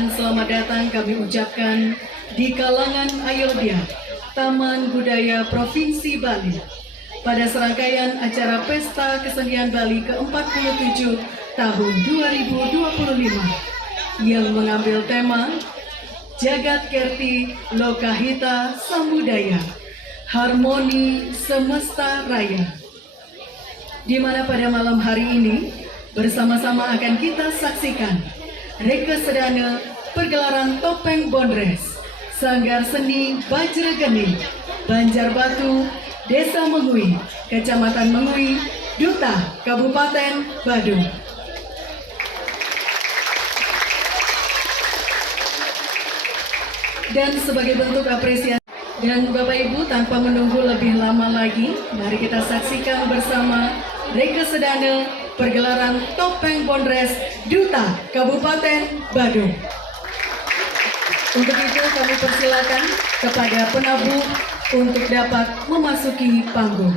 dan selamat datang kami ucapkan di kalangan Ayodhya, Taman Budaya Provinsi Bali, pada serangkaian acara Pesta Kesenian Bali ke-47 tahun 2025 yang mengambil tema Jagat Kerti Lokahita Samudaya, Harmoni Semesta Raya, di mana pada malam hari ini bersama-sama akan kita saksikan Reka Sedana pergelaran Topeng Bondres, Sanggar Seni Bajrageni, Banjarbatu, Desa Mengui, Kecamatan Mengui, Duta, Kabupaten Badung. Dan sebagai bentuk apresiasi dan Bapak Ibu, tanpa menunggu lebih lama lagi, mari kita saksikan bersama Reka Sedana pergelaran Topeng Bondres Duta Kabupaten Badung. Untuk itu kami persilakan kepada penabuh untuk dapat memasuki panggung.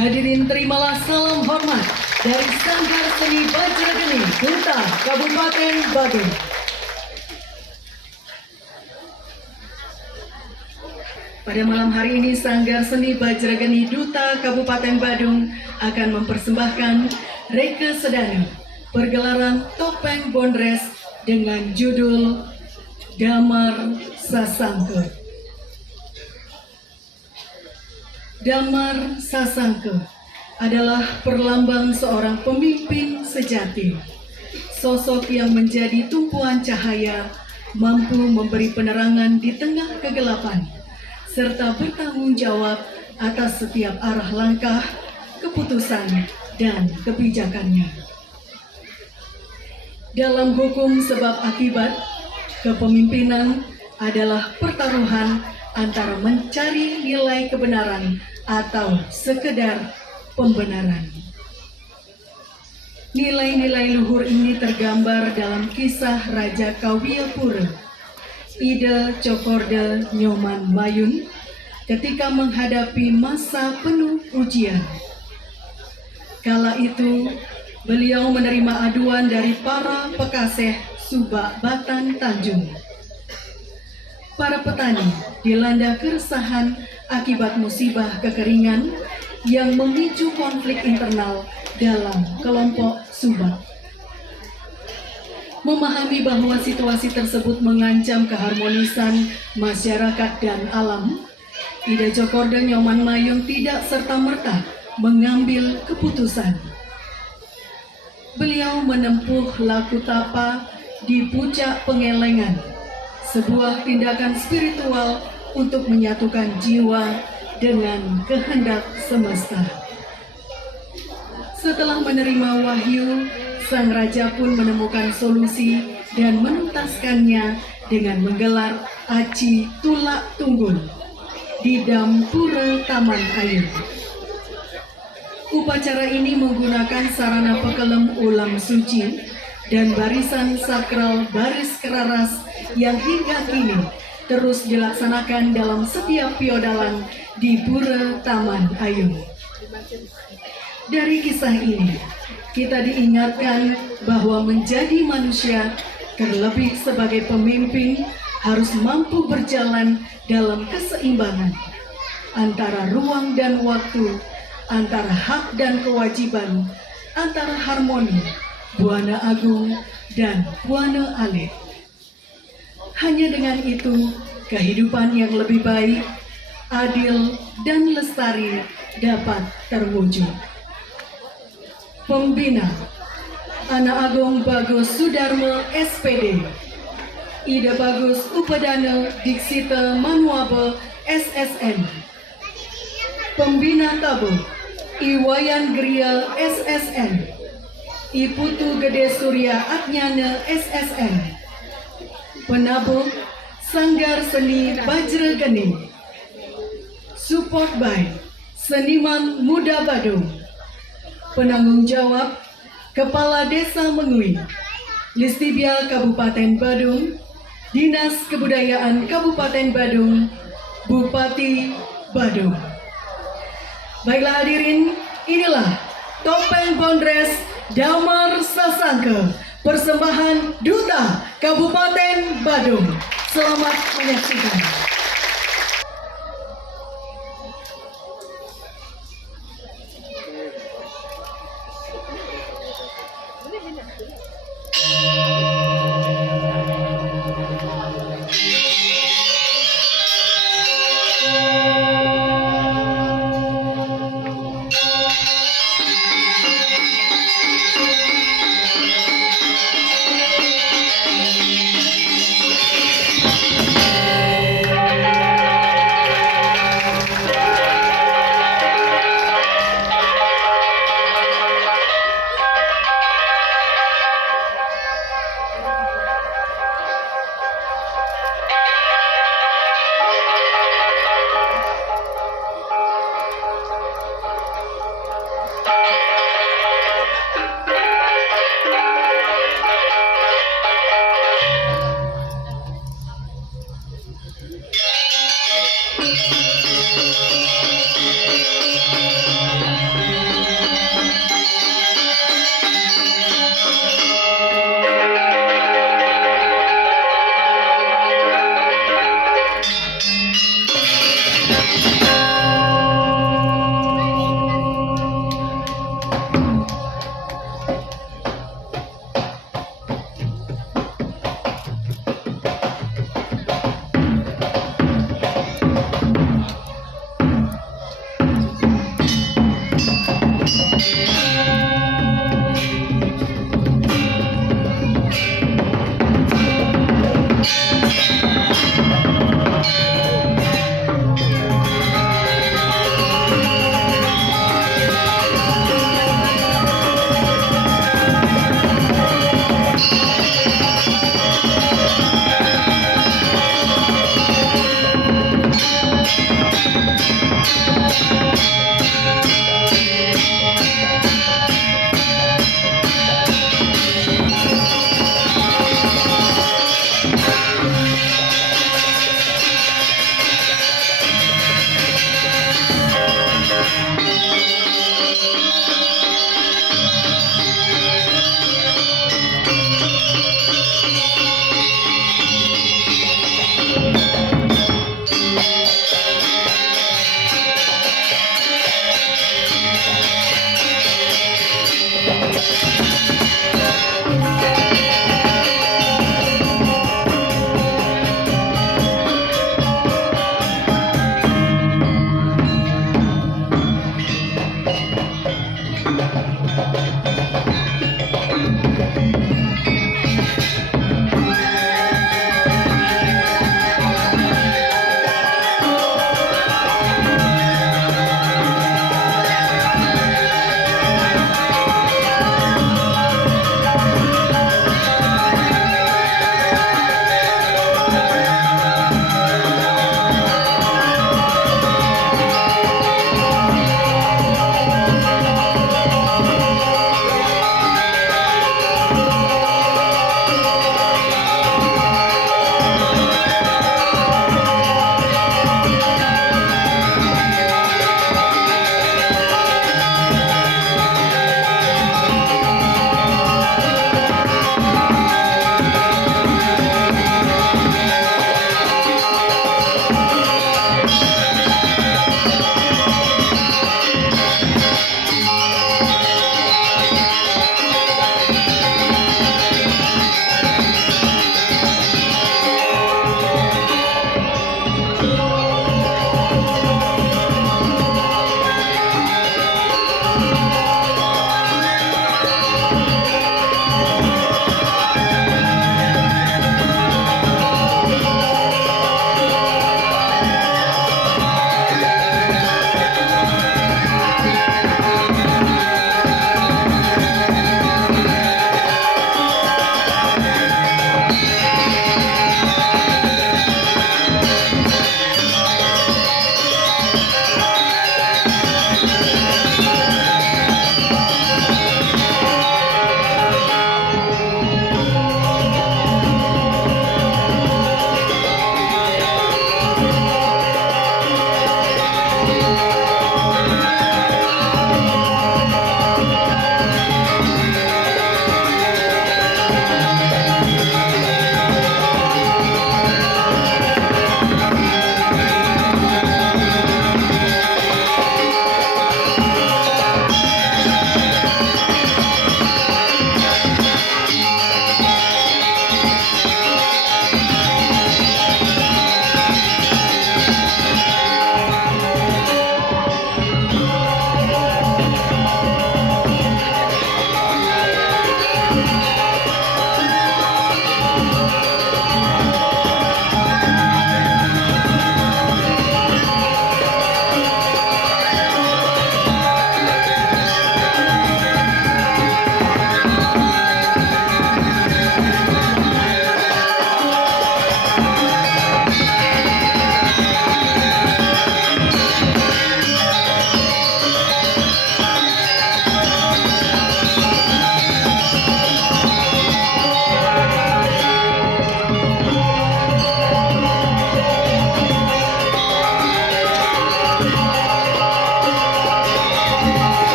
Hadirin, terimalah salam hormat dari Sanggar Seni Bajrageni Duta Kabupaten Badung. Pada malam hari ini Sanggar Seni Bajrageni Duta Kabupaten Badung akan mempersembahkan Reka Sedana pergelaran Topeng Bondres dengan judul Damar Sasangke. Damar Sasangke adalah perlambang seorang pemimpin sejati, sosok yang menjadi tumpuan cahaya, mampu memberi penerangan di tengah kegelapan, serta bertanggung jawab atas setiap arah langkah, keputusan, dan kebijakannya. Dalam hukum sebab akibat, kepemimpinan adalah pertaruhan antara mencari nilai kebenaran atau sekedar pembenaran. Nilai-nilai luhur ini tergambar dalam kisah Raja Kawiyapura, Ida Cokorda Nyoman Mayun, ketika menghadapi masa penuh ujian. Kala itu, beliau menerima aduan dari para pekaseh Subak Batan Tanjung. Para petani dilanda keresahan akibat musibah kekeringan yang memicu konflik internal dalam kelompok Subak. Memahami bahwa situasi tersebut mengancam keharmonisan masyarakat dan alam, Ida Cokorda Nyoman Mayun tidak serta-merta mengambil keputusan. Beliau menempuh laku tapa di puncak Pengelengan, sebuah tindakan spiritual untuk menyatukan jiwa dengan kehendak semesta. Setelah menerima wahyu, sang raja pun menemukan solusi dan menuntaskannya dengan menggelar Aci Tulak Tunggul di Dampura Taman Ayu. Upacara ini menggunakan sarana pekelem ulam suci dan barisan sakral baris keraras yang hingga kini terus dilaksanakan dalam setiap piodalan di Pura Taman Ayu. Dari kisah ini, kita diingatkan bahwa menjadi manusia, terlebih sebagai pemimpin, harus mampu berjalan dalam keseimbangan antara ruang dan waktu, antara hak dan kewajiban, antara harmoni, Buana Agung, dan Buana Alit. Hanya dengan itu, kehidupan yang lebih baik, adil, dan lestari dapat terwujud. Pembina Anak Agung Bagus Sudarmo SPD, Ida Bagus Upadana Diksita Manuabe SSN. Pembina Tabu Iwayan Gria SSN, Iputu Gede Surya Atnyana SSN. Penabuh Sanggar Seni Bajra Geni. Support by Seniman Muda Badung. Penanggung jawab Kepala Desa Mengui, Listibia Kabupaten Badung, Dinas Kebudayaan Kabupaten Badung, Bupati Badung. Baiklah hadirin, inilah Topeng Bondres Damar Sasangke, persembahan Duta Kabupaten Badung. Selamat menyaksikan.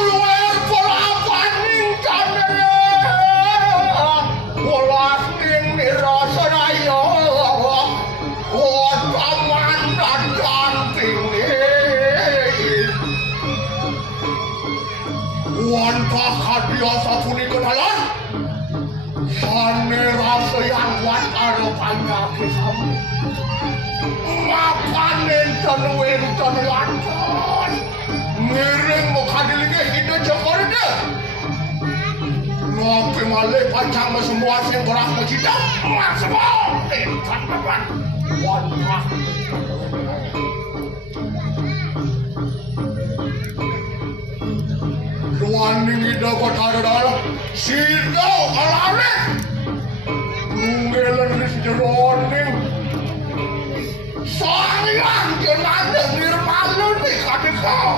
Luar pola apa winton lancar miring mo kadilige hida jokornya ngopi malih pancang semua sing ora kita semua kan kapan wah Ruaning ida kotaradara sida kalare nunggelan lis jeroning sayang jenanda nirmalu nih kadekau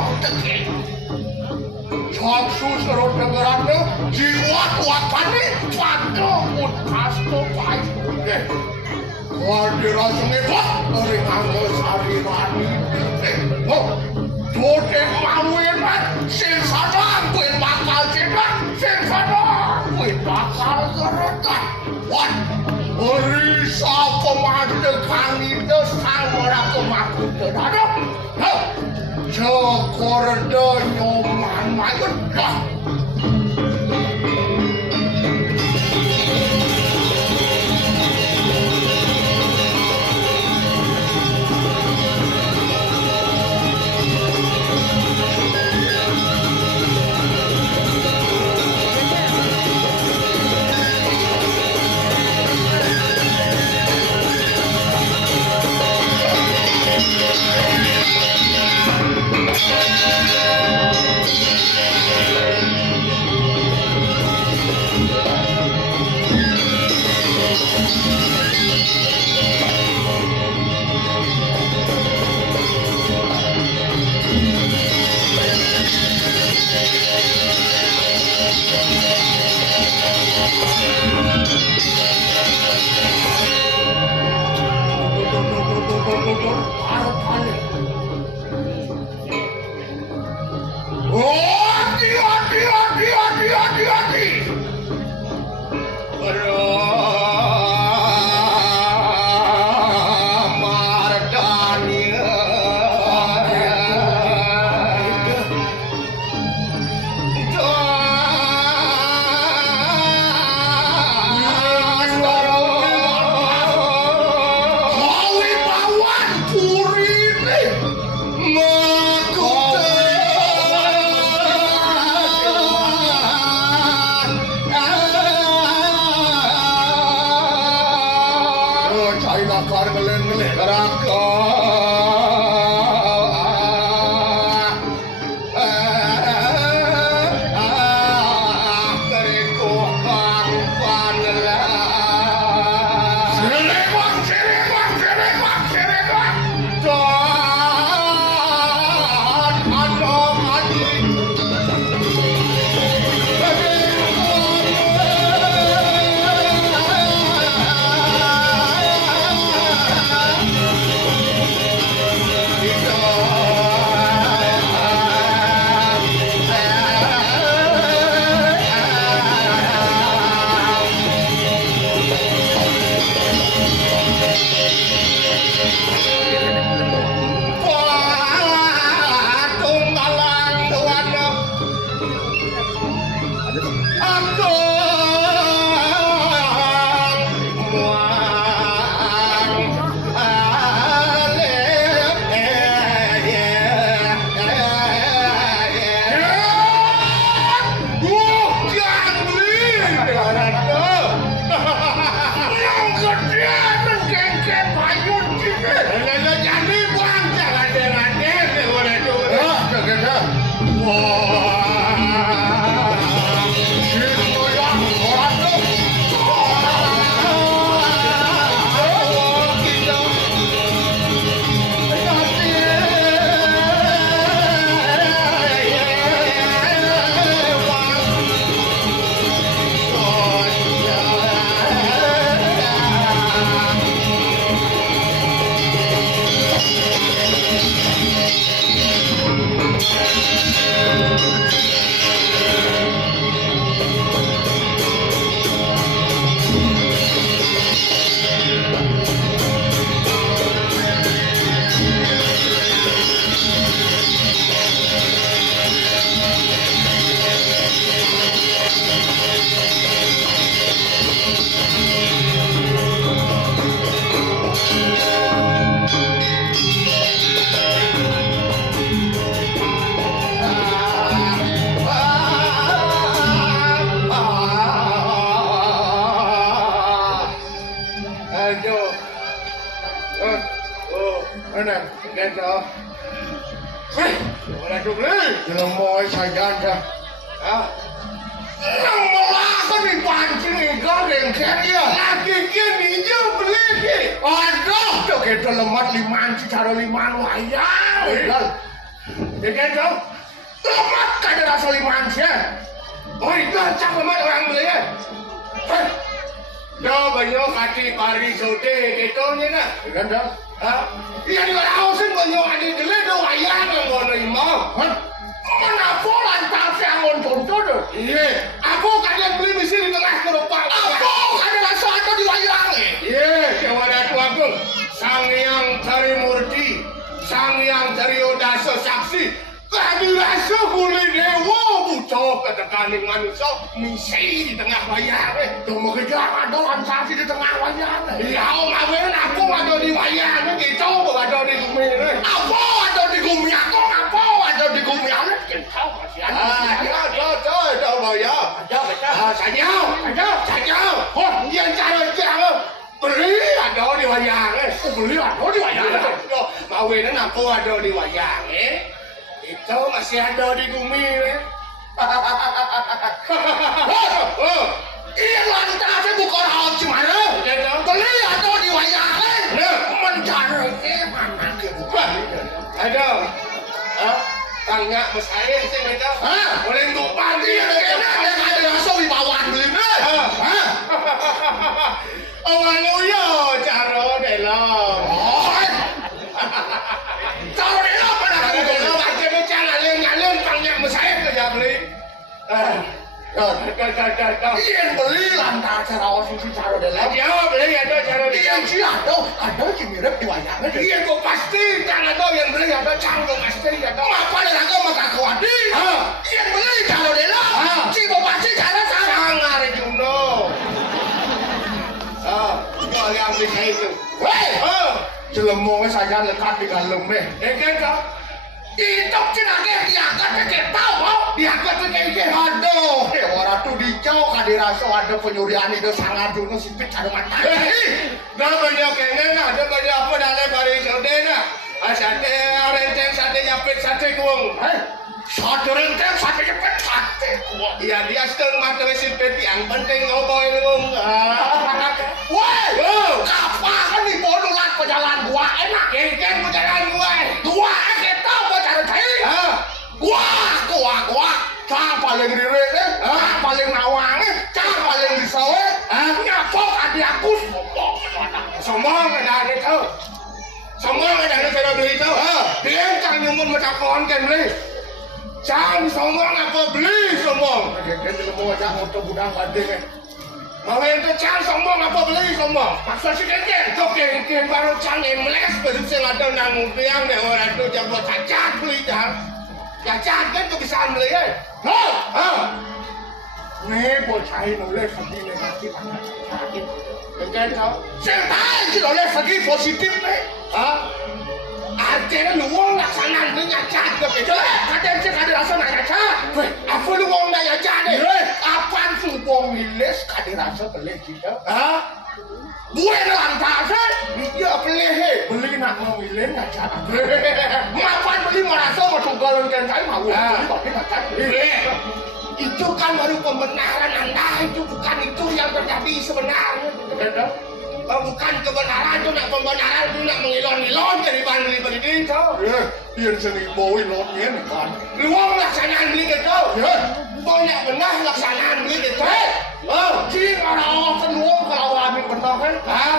Jaksu serot negarane jiwa kuatane patuh mutasto paite Kadira sengibah ring anggo sarirani oh Bodek mawinan sing sadang kuwi bakal cedak sing sadang kuwi bakal geretak what ori sapa madekang itu sang ora kemaku dadap ha cokor nyoman mayun dah dah. Gitu. Hei, mana tu beli? Jangan mau saja dah. Ah. Yang melaka ni pancing ni kau rengket dia. Lagi kini je beli ni. Aduh, tu kita lemat liman, cara liman wayang. Betul. Dia kau. Lemat kan ada rasa liman sih. Oh itu cak lemat orang beli ya. Hei. Dah banyak kaki kari sote gitu ni nak. Kan dah. Ah. Yang di orang sini banyak ada beli tu wayang yang mana imam. Mana pola tak siangon contoh tu. Iya. Aku kadang beli misi di tengah gerobak. Aku kadang rasa ada di wayang ni. Iya. Kepada aku sang yang cari murti, sang yang cari odasa saksi. Kami rasa boleh dewa butuh ketekanan manusia misi di tengah wayang ni. Cuma kerja ada orang saksi di tengah wayang ni. Ya, mawin aku ada di wayang ni. Kita ada di bumi ni. Apa ada di bumi aku? Apa ada di bumi aku? Kita masih ada. Ada bayar. Saja. Oh, yang cara jangan beli ada di wayang ni. Beli ada di wayang ni. Mawin aku ada di wayang ni. Itu masih ada di bumi ni. Oh, iya lantas saya bukan hal cemara. Beli ada di wayang ni. Mencari mana ke bukan? Ada. Tanya mesaya sih mereka. Boleh tumpang dia. Ada rasa di bawah beli ni. Awal ya cara dalam. Cara dalam pada dalam macam cara ngalir tanya mesaya kerja beli. Iya beli lantas cara sisi cara dalam. Ya beli ada cara dalam. Iya sih ada sih mirip di wayang. Iya kok pasti kan ada yang beli ada cara pasti ada. Apa yang aku makan kuadi? Iya beli cara dalam. Si pasti cara sangar juno. Kau yang beli itu. Hei, jelemu saja lekat di dalam ni. Kan kau? Itu cina diangkat ke tahu, diangkat ke aduh, orang tu dicau kan dirasa ada penyurian itu sangat juno sipit ada mata. Dah banyak kene ada banyak apa dalam bari sode na. Sate renteng sate nyapit sate kuang. Sate renteng sate nyapit sate kuang. Ya dia setengah mata sipit yang penting ngoboy lung. Woi, kapan ni bodolan pejalan gua enak, kengkeng pejalan gua. Gua kita cara cai. Gua. Cah paling lirik ni, paling nawang ni, cah paling disawet. Nyapok adik aku sombong ada itu. Sombong ada cara beli itu. Dia cang nyumun macam pohon kan beli. Cang sombong apa beli sombong. Dia mau cang motor budak gading ni. Mau itu cang sombong apa beli sombong. Maksud si kengkeng. Tu kengkeng baru cang emles betul sih ada nanggung tiang ni orang tu jangan buat cacat beli cang. Cacat kan tu bisa beli eh. Ni bocah ini oleh segi negatif sakit. Kengkeng kau. Setan kita oleh segi positif ni. Artinya luang laksanaan ni nyacat ke betul. Kadang cik ada rasa nak nyacat. Apa luang nak nyacat ni? Apaan sumpong milis kada rasa beli kita? Gue lantas dia beli nak memilih nyacat. Mapan beli merasa bertugalan kan saya mau beli tapi nyacat. Itu kan baru pembenaran Anda, itu bukan itu yang terjadi sebenarnya. Bukan kebenaran itu nak pembenaran itu nak mengilon-ilon dari beli itu. Dia seni bawa ilonnya kan. Luang laksanaan beli itu. Banyak benar laksanaan beli itu. Jika orang seluang kalau amin benar kan.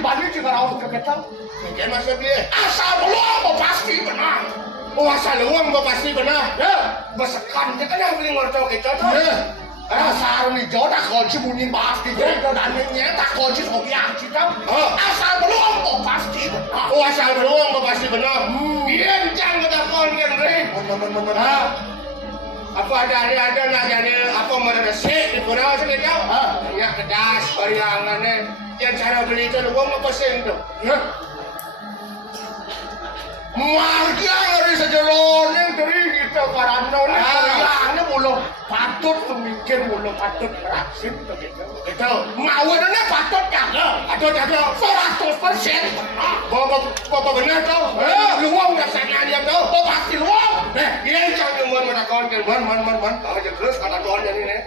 Bani jika orang keketal. Mungkin masih beli. Asal belum pasti benar. Asal luang pasti benar. Besekan kita kan beli ngorcok itu. Asal ni jodoh kunci bunyi pasti jodoh dan nyetak kunci sopiak kita. Asal belum pasti benar. Asal belum pasti benar. Dia jangan kita kongen benar. Apa ada nak jadi apa meresik di kurang sekitar? Ya kedas variangannya. Yang cara beli itu luang apa sen tu? Marga dari sejelon yang dari kita karena ni variangannya belum. patut pemikir mulu patut beraksin begitu. Gitu. Mawonnya patut jaga. Patut jaga 100%. Bapak benar tuh. Luang rasanya dia tuh. Bapak pasti luang. Dia jangan menakon man. Aja terus kata doanya ini.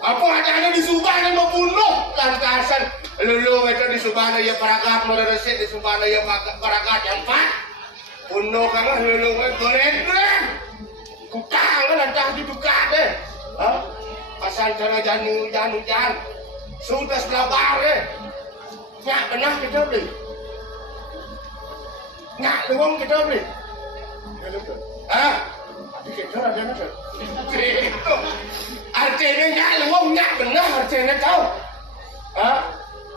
Apa adanya di Subang yang membunuh lantasan lulu itu di Subang ya paragat mulai resik di Subang ya paragat yang 4 bunuh kan lulu goreng kukang lantang dibuka deh asal cara jan sudah selabar deh nyak benar kita beli nyak luang kita beli Adik kita ada nak artinya nyak luang nyak benar artinya tahu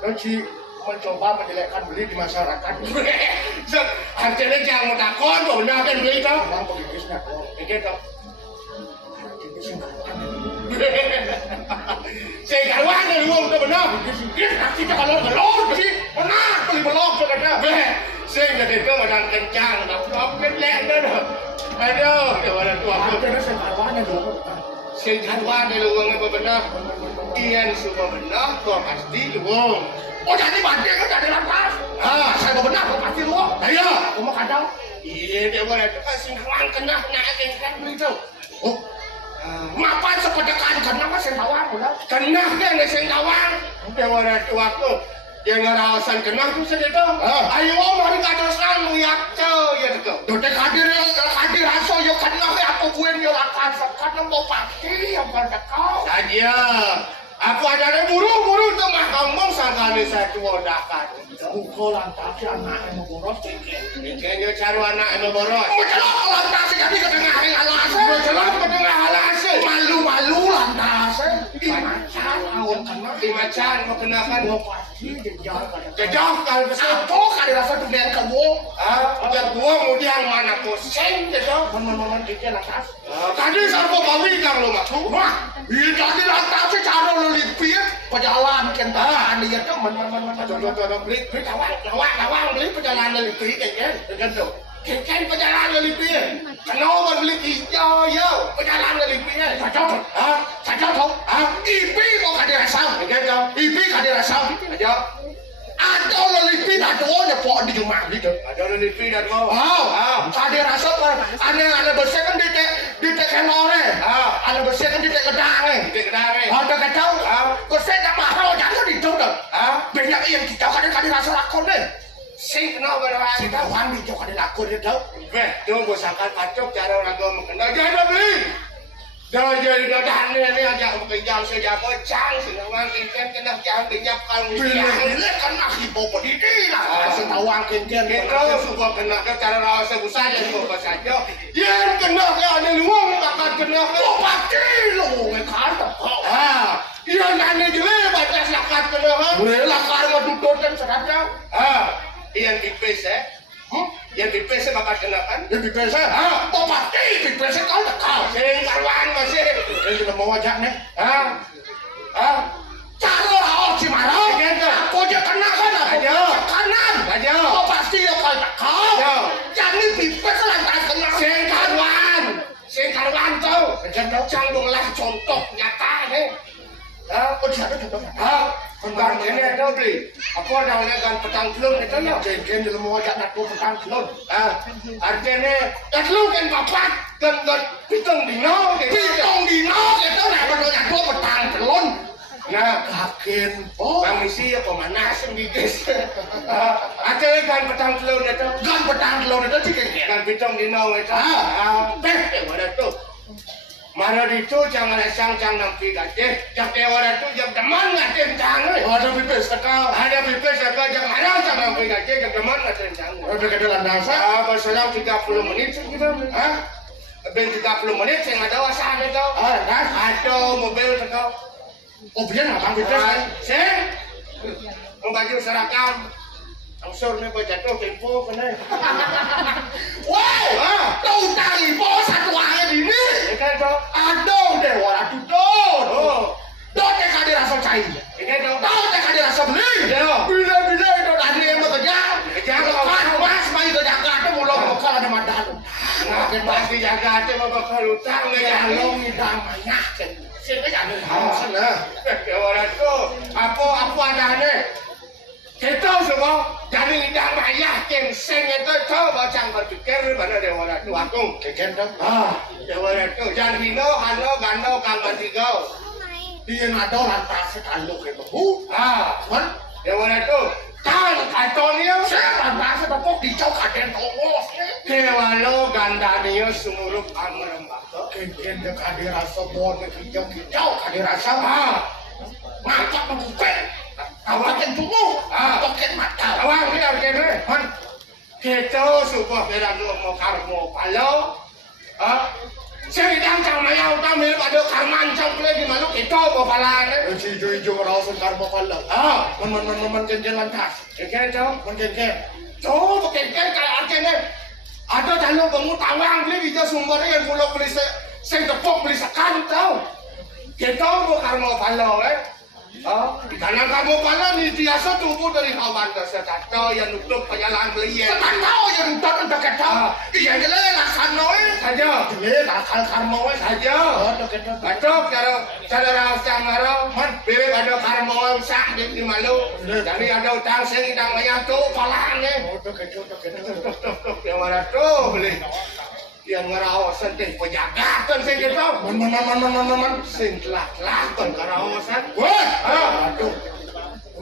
nanti mencoba menjelekkan beli di masyarakat artinya jangan takon benar kan beli tahu orang pegigis nak begitu saya kawan dari luang tu benar dia nanti kalau belok sih benar beli belok tu kata saya jadi tu macam kencang tak profit lek dah aduh dia orang tua aku kena saya kawan tu saya kawan dari luang apa benar ian semua benar kau pasti luang oh jadi banding kan jadi lantas saya benar kau pasti luang iya kau mau kadang iya dia orang tu singkang kena kan begitu oh mapan sepedekan kenapa sengkawang kenah dia nggak sengkawang dia orang tua aku dia ngerawasan kenah tu segitu ayo mari katasan lihat ya tu dotek hadir rasa yo kenah apa buen yo akan sekat mau pasti yang kau saja aku ada buru-buru tu mah ngomong sangkali satu wadakan buku lantas si anak yang boros kayaknya cari anak yang boros celok lantas jadi ketengah alas celok ketengah alas malu lantas di macan awak kena di macan mau kenakan mau pasti jejak kalau apa kali rasa tu dia kamu dia gua kemudian mana pusing jejak mana dia lantas tadi siapa bawi kang lo maku wah ini tadi lantas cara lo lipir perjalanan kendaraan dia tu mana beli kawang beli perjalanan lipir kan tu kan perjalanan lipir kenapa beli hijau yo perjalanan lipir saja tu ipi kau kada rasam ipi kada rasam aja ada lelipir ada orang pok di rumah gitu ada lelipir ada kada rasam ada bersih kan di tek kenore ada bersih kan di tek gedang ada kacau bersih tak mahal jangan di tu banyak yang kita kada rasa lakon deh sing kenal berapa kita wang di jauh kada lakon dia tahu tu bos angkat pacok cara orang tua mengenal jangan beli dah jadi dah ni aja bekerja saja bocang senang kengken kena jangan kenyap kalau bila kena hipo pedidi lah setawang kengken kita suka kena cara rasa besar jadi bos saja yang kena ke ada luang takkan kena ke pasti lu kata iya nane jele baca lakat kena lakar madudot dan saja yang dipes yang dipes bakal kena kan yang dipes kok pasti dipes kau tak kau sing karuan masih yang sudah mau wajah nih cara rawat si marau aku dia kena kan aku kanan kok pasti kau tak kau jangan dipes lantas kena sing karuan tu jangan lah contoh nyata nih kau siapa contohnya Kan ini ada beli. Aku ada kan petang telur itu ya. Jadi dalam wajah aku petang telur. Artinya telur kan papat dan pitung dino. Pitung dino itu nak berdua aku petang telur. Nah kakin. Bang misi apa mana sendikis. Artinya kan petang telur itu. Kan petang telur itu sih kan pitung dino itu. Mana tu? Mana itu jangan lesang jangan nampi gajah. Jak dewa itu jam deman ngajen jangan. Ada pipis sekal. Ada pipis sekal jangan mana jangan nampi gajah jam deman ngajen jangan. Ada kedua landasan. Berselang 30 menit kita. Ben 30 menit saya nggak tahu asal itu. Ada mobil sekal. Oh biar apa pipis? Saya mau baju seragam. Angsur ni berjatuh tempo kena. Wah, tahu tali bos satu ayat ini. Ikan tu, aduh deh, walau tu dot. Dot yang kadi rasa cair. Ikan tu, dot yang kadi rasa beli. Bila itu tadi yang bekerja. Kerja kalau mas, mai kerja kerja tu mulut bekal ada madan. kaget pasti jaga aja mau bakal utang ya lo ngidang banyak kan sih kan ada sana ya orang tuh apa adanya kita semua jadi ngidang banyak yang sing itu coba macam berpikir mana dia orang tuh aku keken dong dia orang tuh jangan hino hano gano kang tiga dia ngado lantas kalau gitu kan dia orang tuh kan katonnya lantas tepuk dicau kaden tongos kewalo gandania sumurup amerembak keken dia kadirasa bodoh kicau kadirasa macam membuka awaken tubuh token mata awang ni arkene han keto subuh berang mau karmo palo sedang cang maya utang mirip ada karman cang kle di malu keto mau palane si hijau rausun karmo palo men kenken lantas kenken cang men kenken coba kenken kayak arkene ada jalur bangun tawang beli di sumbernya yang pulau beli saya tepuk beli sekan tau keto mau karmo palo karena kamu pala ni biasa tubuh dari kawan dasar kata yang nutup penyalaan beliau. Tahu yang nutup untuk kata. Iya jelas laksana saja. Jelas akal karma saja. Betul cara rasa marah. Beri ada karma sak di malu. Jadi ada utang sing idang maya tu palane. Tuk yang mana tu beli. Yang ngerawasan teh penjagaan sing gitu. Man sing telak-telak ngerawasan. Weh, aduh.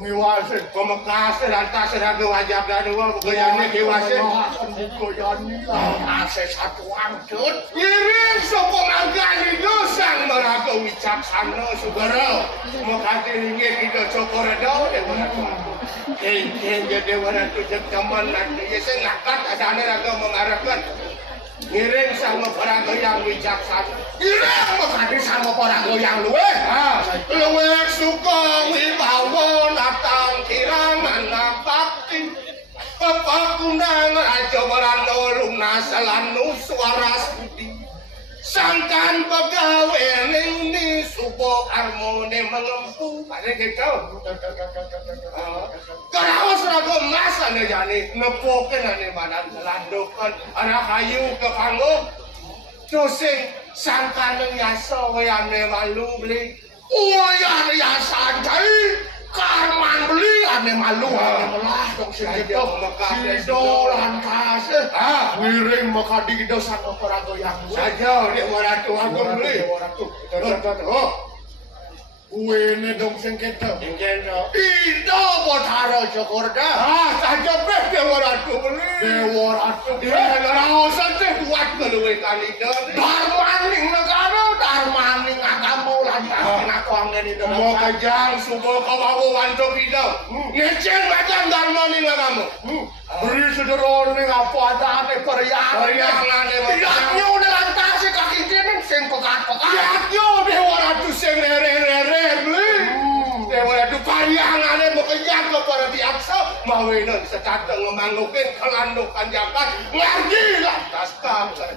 Miwasan pemekas lantas raga wajib gadua gayane dewasa. Gayane lah. Ase satu angcut. Iring sapa mangkani dosang maraga wicaksana sugara. Mokate ringgit kita cokoredo dewana. Ken jadi dewana tu jaman nanti sing ngakat adane raga mengarahkan. Ngiring sama orang goyang wijaksana. Ngiring makanya sama orang goyang luwe. Luwe suka wibawa natang kirangan bakti. Pepakunang raja barano lumna selanu suara sudi. Sangkan pegawai ini subuh harmoni mengempu. Ada gitu. Karawas ragu emas ane jani nepokin ane manan selandukan anak kayu ke panggung. Cusing sangkan yasa ane malu beli. Uyan yasa jai karman beli ane malu ane melah dong segitu. Sido lantas. Wiring maka digido sama orang goyang saja. Dia waratu aku beli. Uene dong sengketa. Sengketa. Indo botaro cokorda. Saja beh dewaratu beli. Dewaratu. Raosan teh buat keluwe kalida. Darmaning negara, darmaning agama lantas aku anggen itu. Mau kajang subuh kawawu wanto kita. Ngeceng macam darmaning agama. Beri sederhana apa ada ane peryangan. Yaknya udah lantas kaki kene sing pekat-pekat. Yaknya dewaratu sing rere Dewa itu pariangannya bekerja kepada diaksa mawinan secata ngemangukin kelandukan jakat ngerti lantas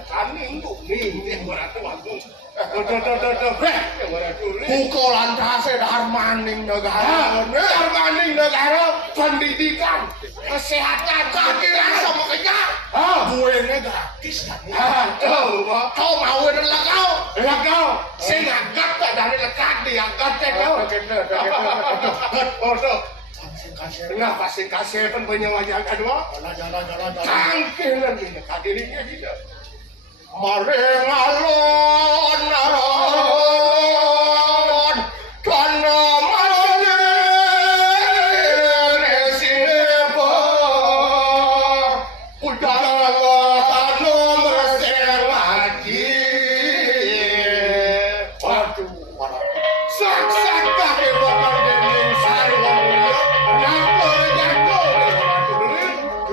kanin kuning Dewa itu agung pukul lantasnya darmaning negara pendidikan kesehatan kaki rasa bekerja buahnya gratis kau mawin legau saya ngangkat dari lekat diangkat Kenapa sih kasih pun punya wajah kedua? Jalan. Tangkilan ini kadirinya gitu. Mari ngalon, karena mari resinepo, udah kanu berselagi. Waduh, saksak kaki bakal dinding sarung dia, nyakor jatuh.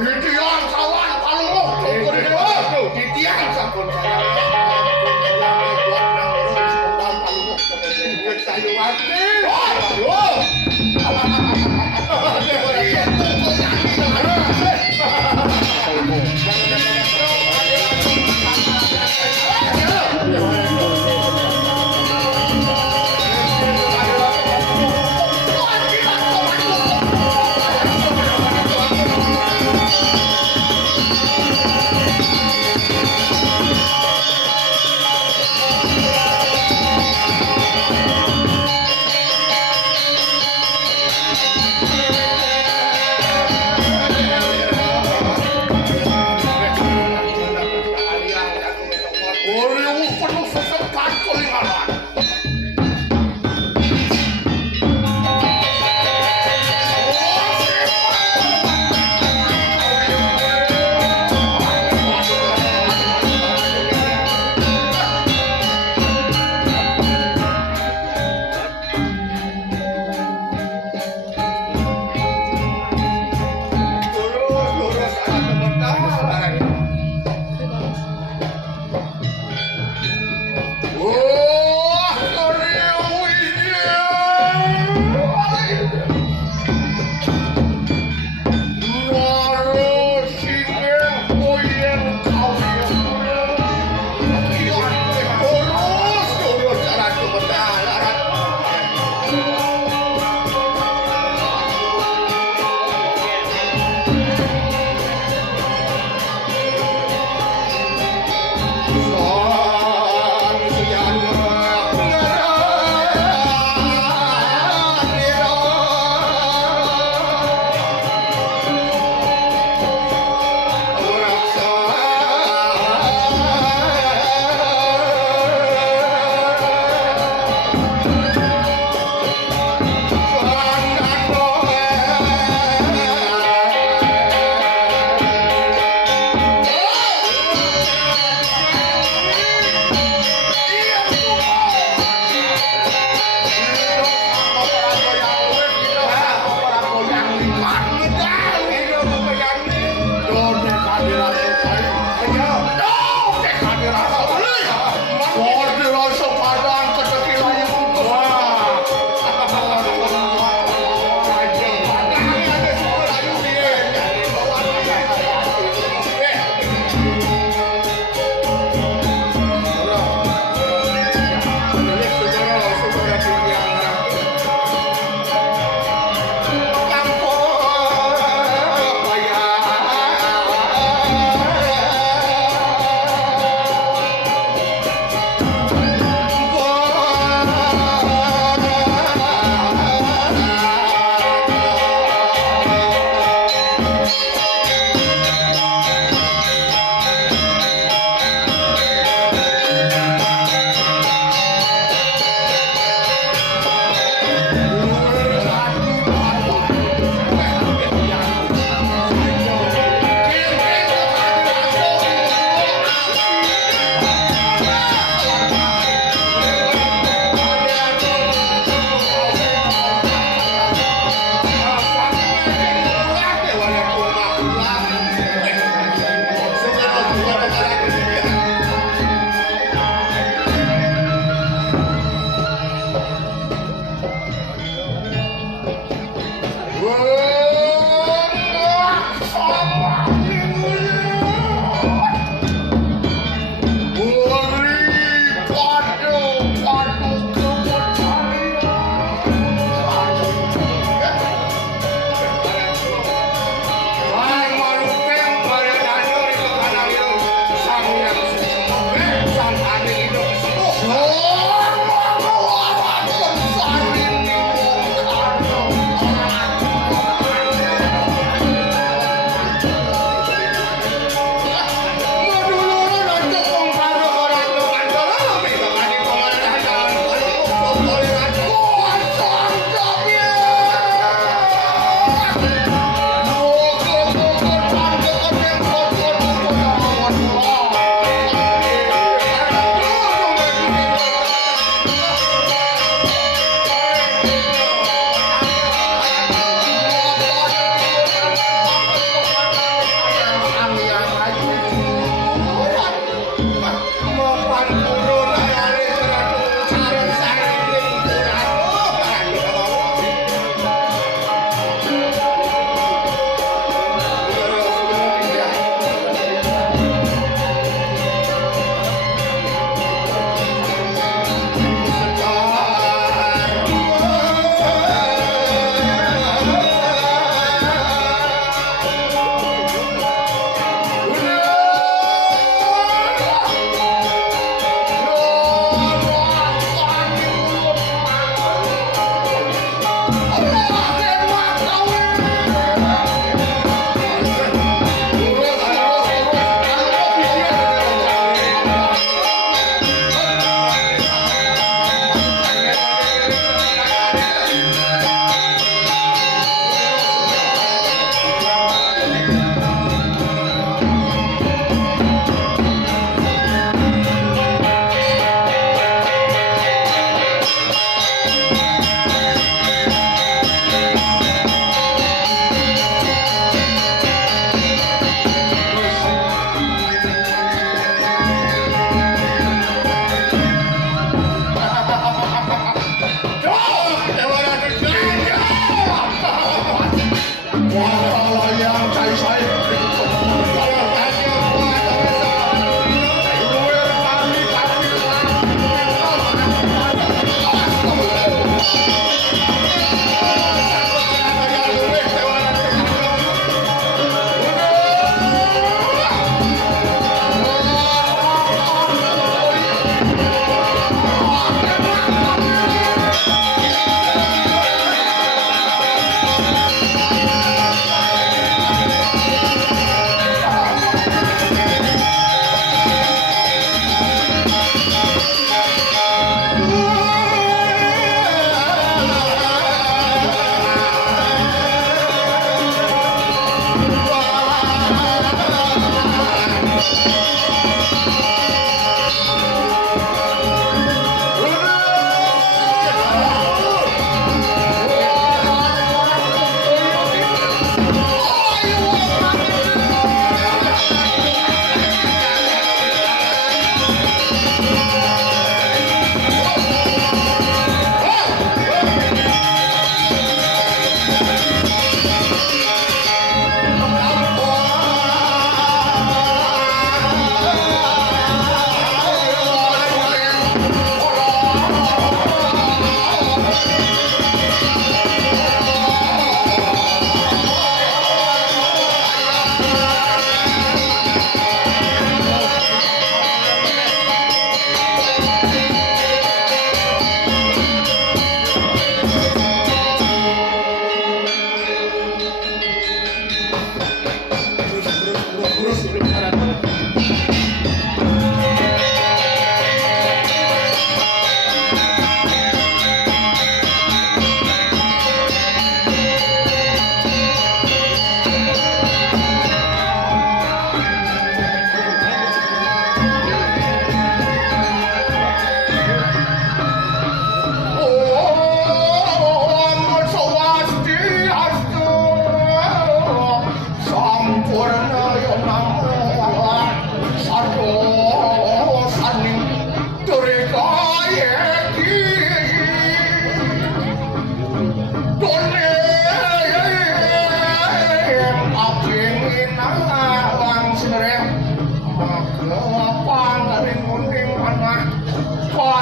Didiang kawan kalau mau di tiang sampun saya. Hãy subscribe cho kênh Ghiền Mì Gõ để không bỏ lỡ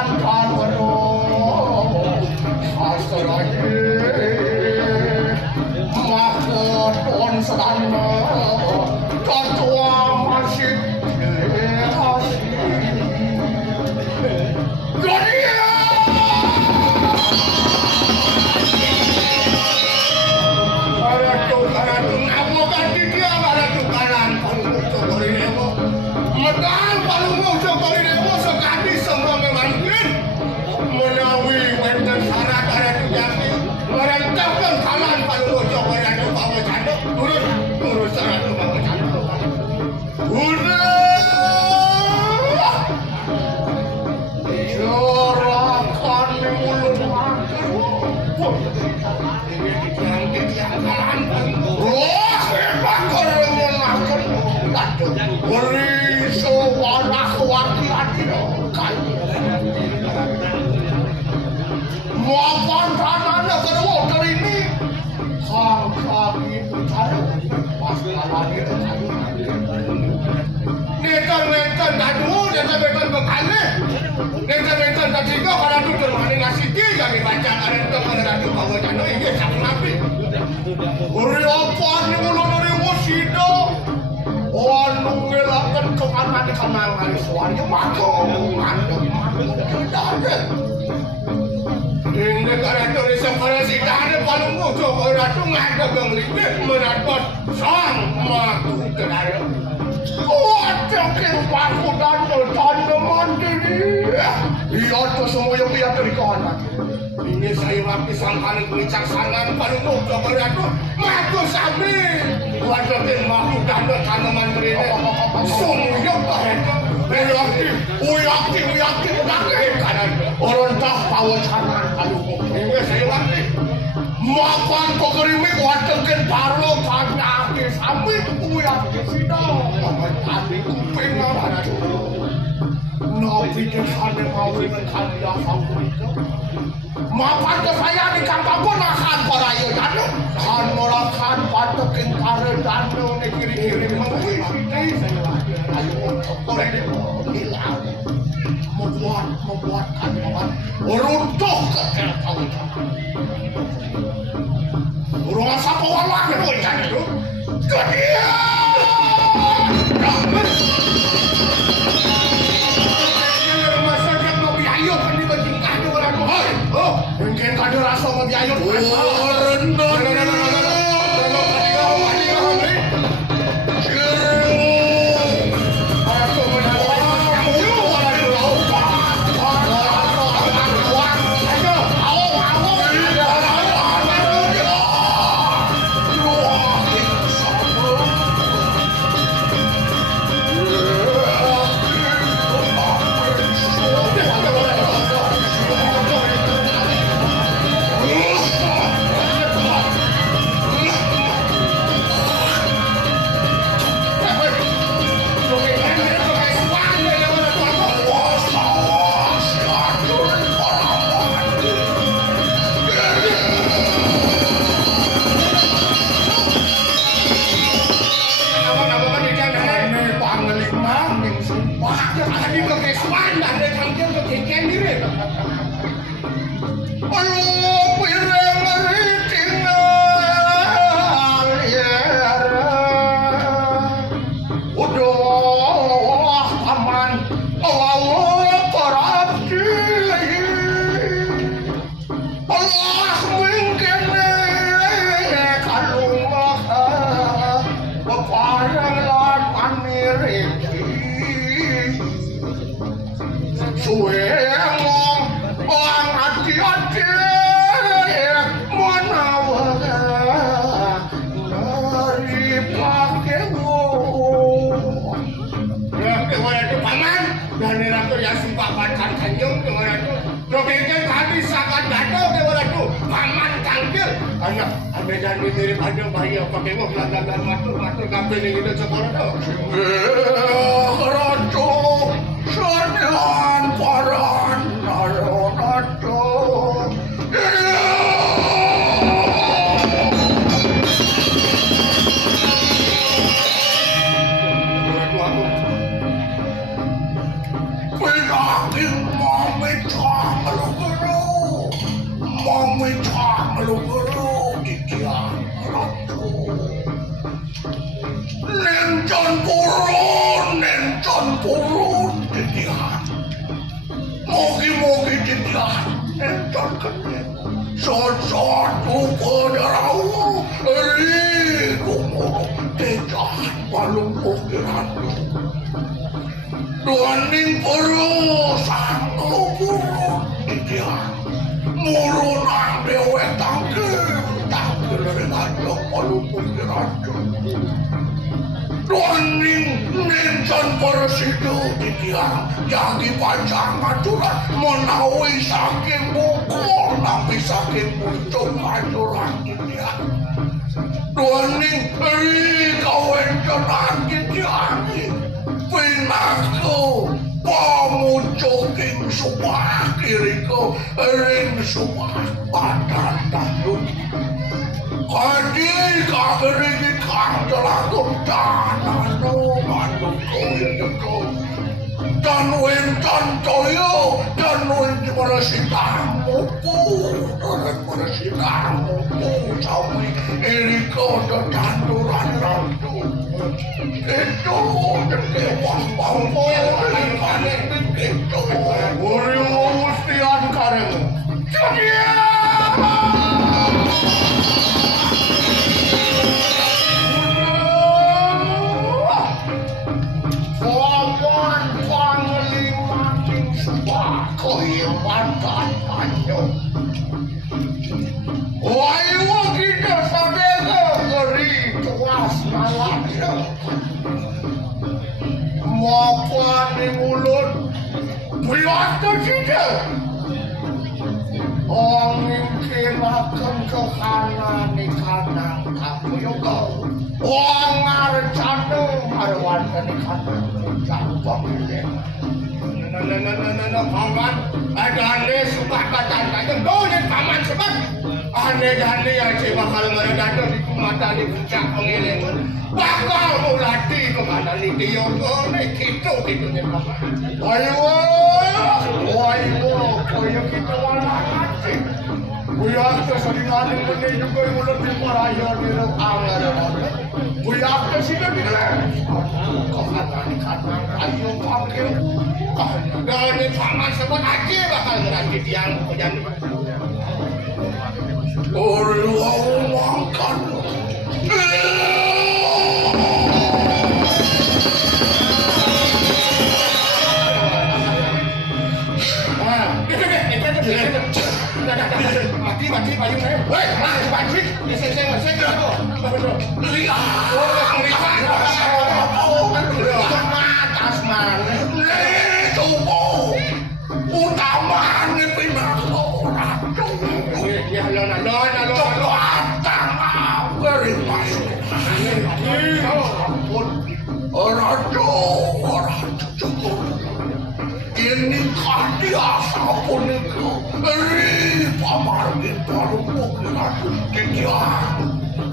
pantan waduh asrane makoton sedana ketua masih Medal paling mau coba ini sekali semua memangkin menawi wenten syarat ada tujaki merentangkan kalan paling mau coba itu bawa candok turun syarat itu bawa candok udah jurakan mulut makan ini dikian kalan wah hebat kalau mau makan beri suara hati-hati kan maafkan tanahnya kedua kali ini sang kaki percaya masalah itu netan aduh netan bekali netan ketiga kalau itu termani ngasih tiga dibaca ada itu kalau itu bawa jano ini sama nabi beri apa nih mulut dari wasido Anu ngelakan kemana di kamangan suaranya mantap tidak ada ini negara Indonesia pada tidak ada paling musuh kalau itu ngada benglingnya mendapat sama tidak ada wadah paku dan tanda mandiri iya itu semua yang lihat dari kawan ini saya waktu sangkan kebijaksanaan paling musuh kalau itu matu sami wadah makhluk dan tanda mandiri semua mereka uyakti kanan orang tak tahu kanan kalau ini saya waktu makan kokerimi wadah parlo kaki sampai uyakti sidang tadi kuping ada nabi kesana mau dengan kanda sampai makan ke saya di kampung pun makan para yo jadu kan molakan patokin kare danu ne kiri-kiri mengisi ayo korek hilang membuat kan runtuh ke tahu urang sapa walah ke jadu dia mungkin kado rasa mau diayun rendon dan mirip ada bahaya pakai mau belakang matur kabeh ning itu sekolah to. Rajo sardan paran naronato. Pegang purun didihan. Mogi-mogi didihan enton kene. Sot-sotu kodarawu eri kumoro tejahan balung ukiran. Duaning puru sanggu purun didihan. Murunang dewe tangkil dengan balung ukiran. Doaning nencan persidu didiang jadi panjangan curah menawi saking bukul tapi saking muncul hancurah didiang. Doaning kawan cerah didiang pinaku pamucoking subah kiriku ring subah badan tanduk. Hadir kageri kagelakum tanano manuk koyoko dan wentan toyo dan wentan marasitamuku dan marasitamuku sampai eriko tanduran randu itu dekewang bangkoy kanek itu uri mustian kareng jadi Wah, kita sadega geri tuas nalaknya. Mapan di mulut, belas tercita. Mungkin akan ke kanan di kanan kamu juga. Ngarcana marwan di kanan jambang ini. Paman, ada aneh suka katan katan. Kau ni paman sebab aneh-aneh aja bakal ngeredakan di mata di puncak pengilingan. Bakal mulati ke mana ni dia ni gitu ni paman. Ayo, kita walang aja. Buyak tu sedikit ni juga mulut di paraya di anggar ada. Buyak tu sini bila. Kau kata ayo panggil. Kalau ni paman sebut aja bakal ngerti tiang hujan. Allah makan. Mati payung saya. Woi, mati. Saya aku. Matas mana? Tubuh utama ni pinakora. Ya, lo. Very much. Orang cukup. Ini dia sapun itu. Pamargin baru bukan dia.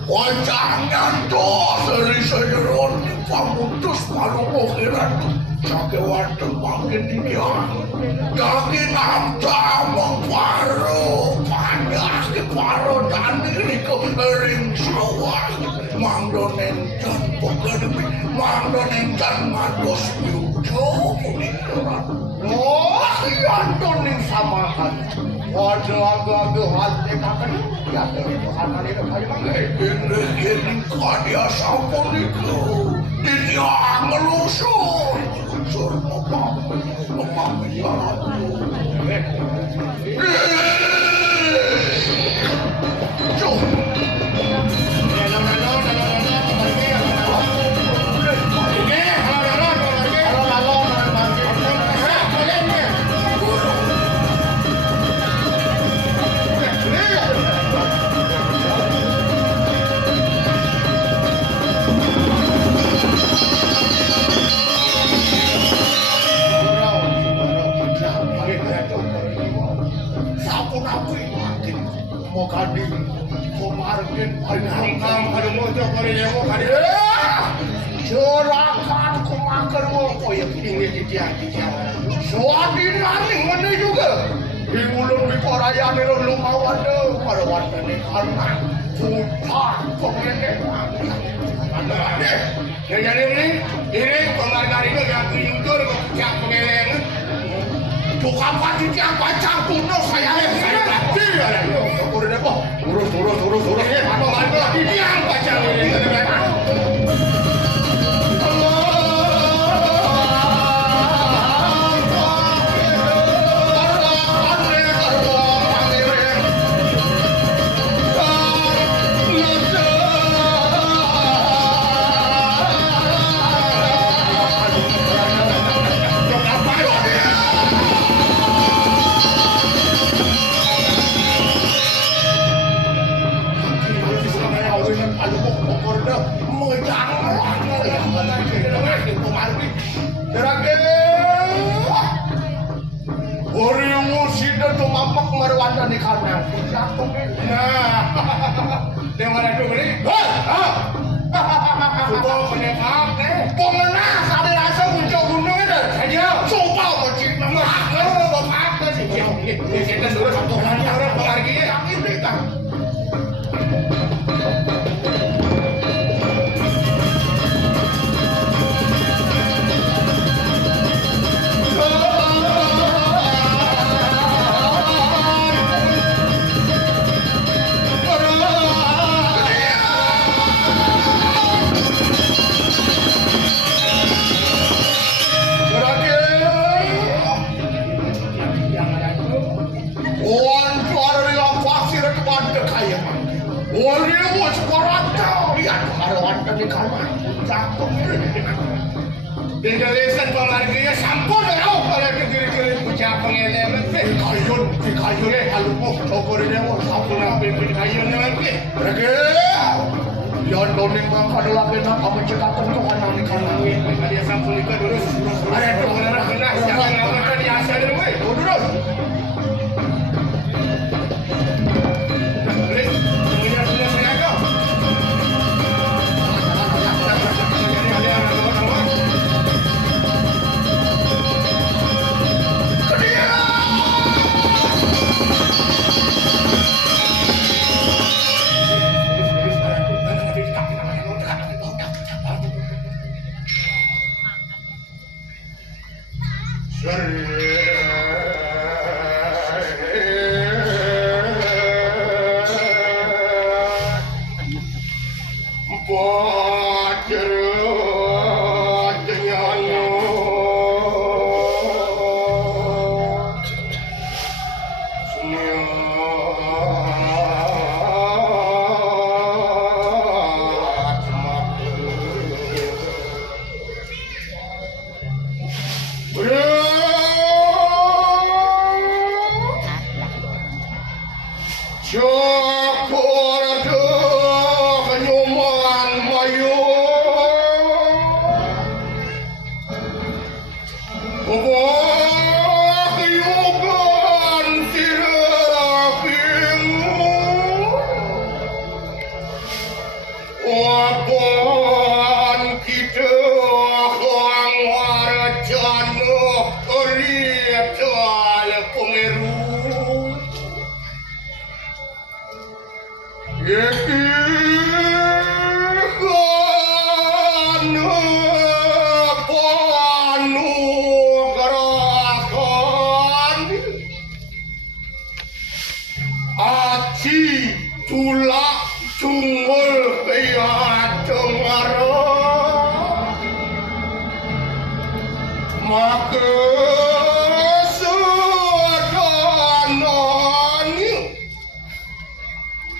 Wajahnya tuh seri-serion pamutus baru bukan. Sakit waktu makin dia. Jadi nampak mengparu panas ke paru dan diri ke ring sawah. Mangdonen dan pekerbi, mangdonen dan mados yujo puniran. Oh, Antonin sama kan. Waduh, agak hati makan. Ya, anak ini kayak mana? Ini dia sampun itu. Dia ngelusur. Ngelusur apa biaran. Jom. Kadi, komarken, paling hangkam, kada mojo, kada lemo, kada. Jerakan kumakan wong koyo ini titian-titian. Suadin maning mana juga. Di ulun di korayane lu mau ada pada warna ni karena putar pengen ada. Jadi ini pengajar itu yang diundur yang pengen. Bukan pasti yang baca kuno saya tadi ada. Urus apa? Urus. Apa dia yang baca ini? Dilisan pelarginya sampun tau pada kiri-kiri pucak pengelemen kayun alupuk tokornya mau sampun pimpin kayun lagi lagi yang doning bang adalah benar kamu cekapkan Tuhan yang dikanangin dia sampun itu terus ada itu benar benar jangan lakukan yang asal dulu terus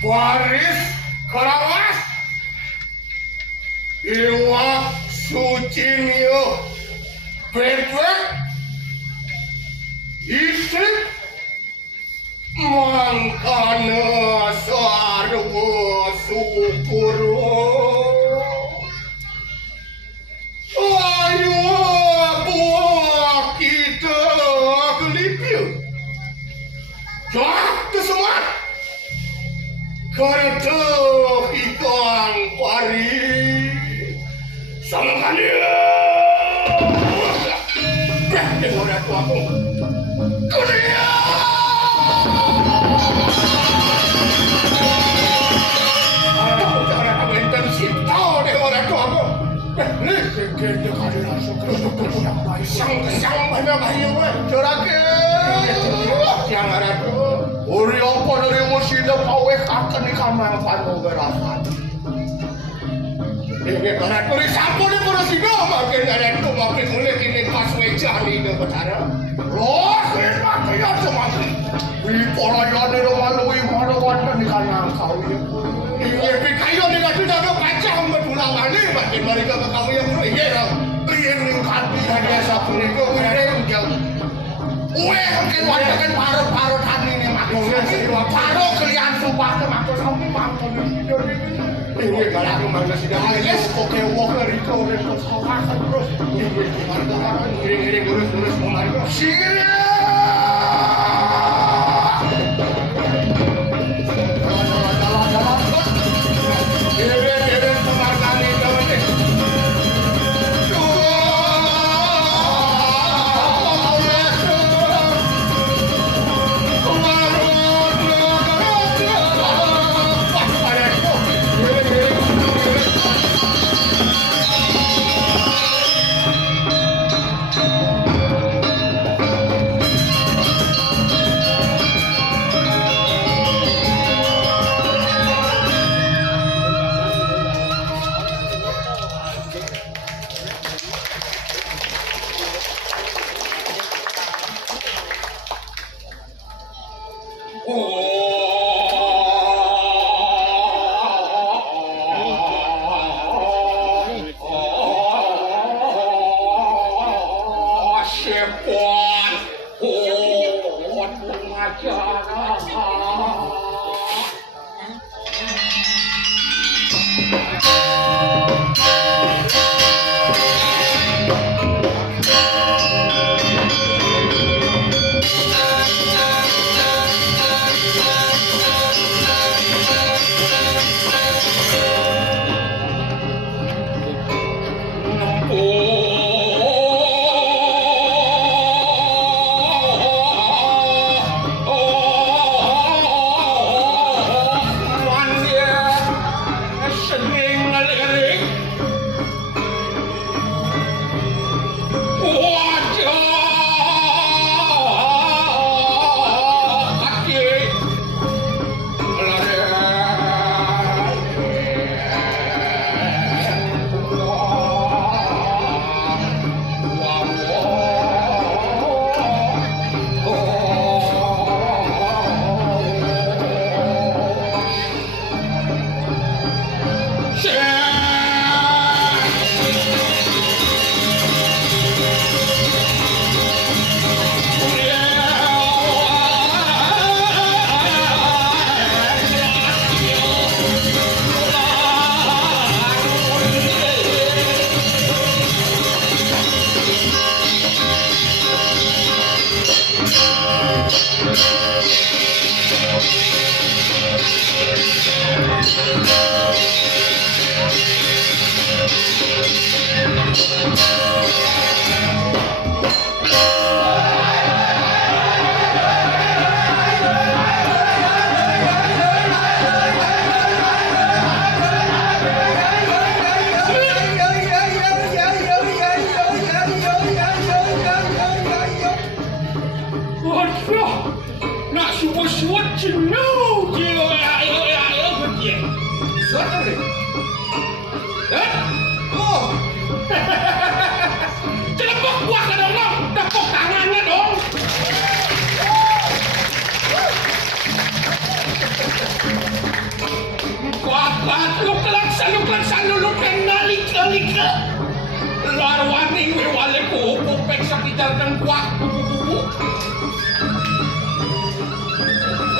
Waris kerawas iwak sucinyo bebek isik mangkana sarwa sukuro ayo buah kita gelipil dah kesemat kereta hitam pari sama Maria. Dengar aku aku. Kuria. Aku jangan aku intensita dengar aku. Kayaknya kali rasa kesang banyak ayo curake. Jangan aku. Uri apa dari musida pawe akan di kamar panu berasan. Ini karena tulis sapu di musida makin ada tu makin mulai kini pas wajah ini bercara. Roh, saya makin ya semakin. Di pola yang ada malu mana mana di kanan kau ini. Ini kayu ni kan sudah ada kacang bertulang ni makin mereka kamu yang ini dah. Ini kaki ada sapu ni kau keren jauh. Uwe mungkin wajah kan parut-parut hati ni maksudnya parut kalian sumpah ke maksud sampai maksud ini kalau aku mana sudah les oke walker itu udah sekolah terus ini lurus mulai sini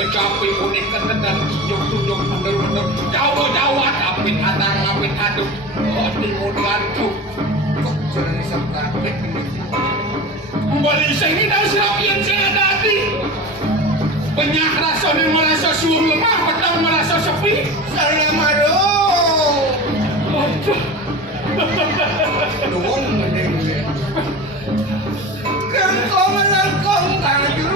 Capek unik ketendang tunjuk-tunjuk bener-bener jauh-jauh tapi adang-apit aduk timur gantung kok jadi sakit kembali sini dah siapin saya tadi banyak rasa dan merasa suruh lemah petang merasa sepi saya malu Nuwun mending. Kengkong langkong kanjur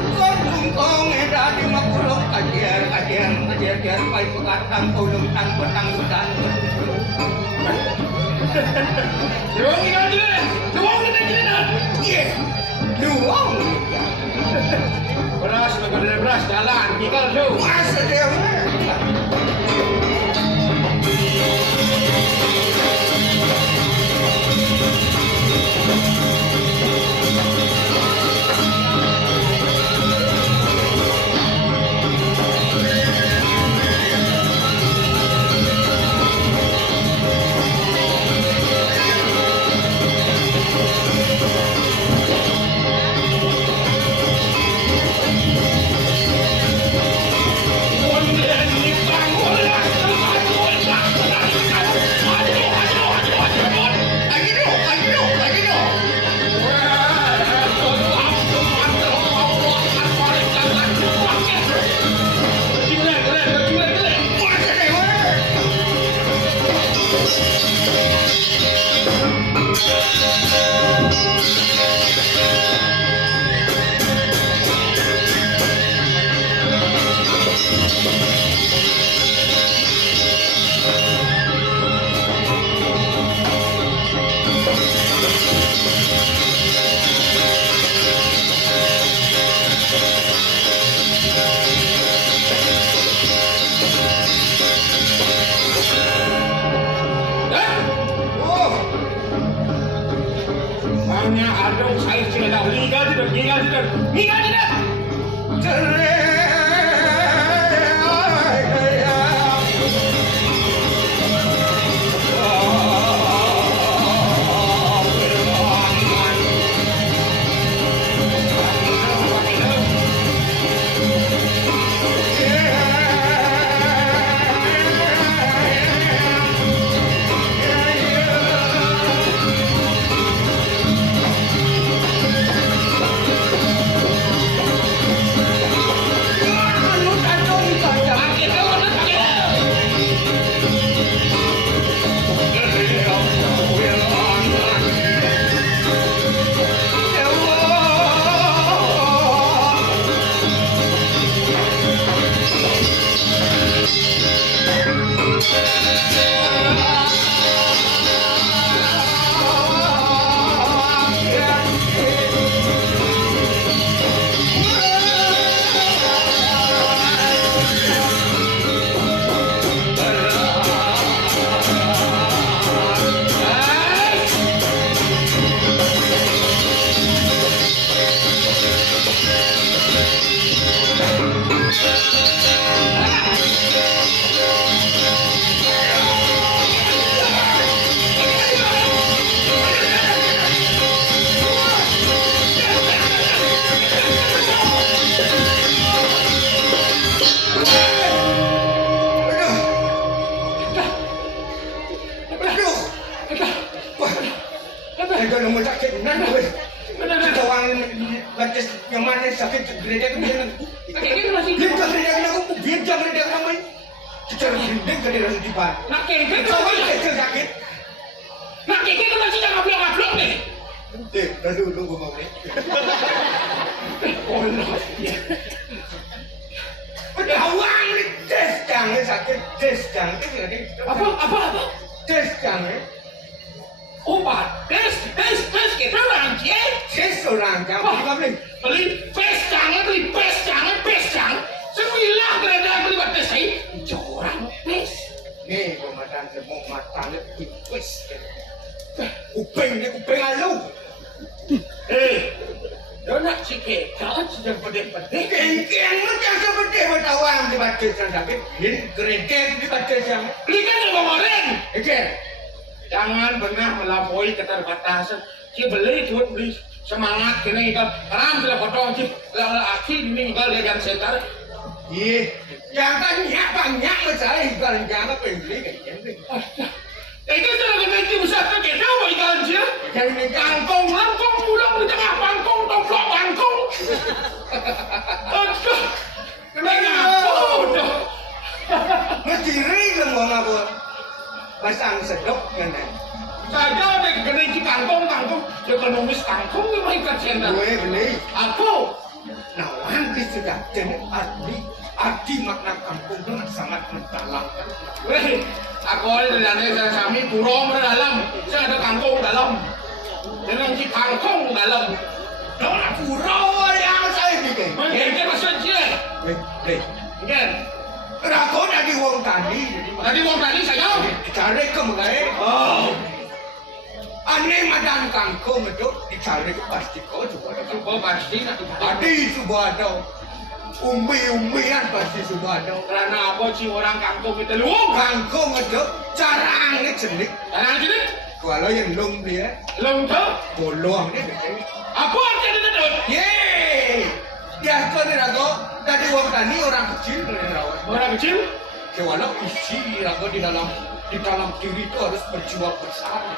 kong edadi makulok kajian pai pekatang ulung tang petang udan. Luang tinggal jelas. Luang kita jelas. Ye. Nuwun. Beras, negara beras, jalan, tinggal tu. Masa dia. Jangan pernah melampaui keterbatasan. Si beli tuh beli semangat kini ikan haram sudah potong si aksi ini ikan dia setar. Iya, jangan banyak masalah ikan jangan beli kayak gitu. Itu sudah kebenci besar kita apa ikan sih? Kangkung, langkung, pulang di tengah bangkong, toplok bangkong. Aduh, kenapa udah? Mesti ring ngomong apa? Pasang sedok kan? Saja enten. Gue beli. Apa? Nah, nanti sudah jadi arti makna kampung dengan sangat mendalam. Weh, aku ini dari dana kami pura dalam. Saya ada kangkung dalam. Dengan si kangkung dalam. Nah, pura yang saya bikin. Ini maksudnya. Kan? Aku dari wong tadi. Tadi wong tadi saya. Dicari ke mulai. Oh. Aneh madan kangkung itu dicari ke pasti kau juga ada. Oh pasti nak Tadi sudah ada. Umbi-umbian pasti sudah ada. karena apa sih orang kampung itu lu? Kangkung itu carangnya jenik. Karena jadi Kalau yang lung dia, lu tuh bolong dia bikin. apa artinya itu? Yeay! Ya kau ni rago. Tadi wong tani orang kecil ni rago. Orang kecil? Walau isi rago di dalam diri itu harus berjuang bersama.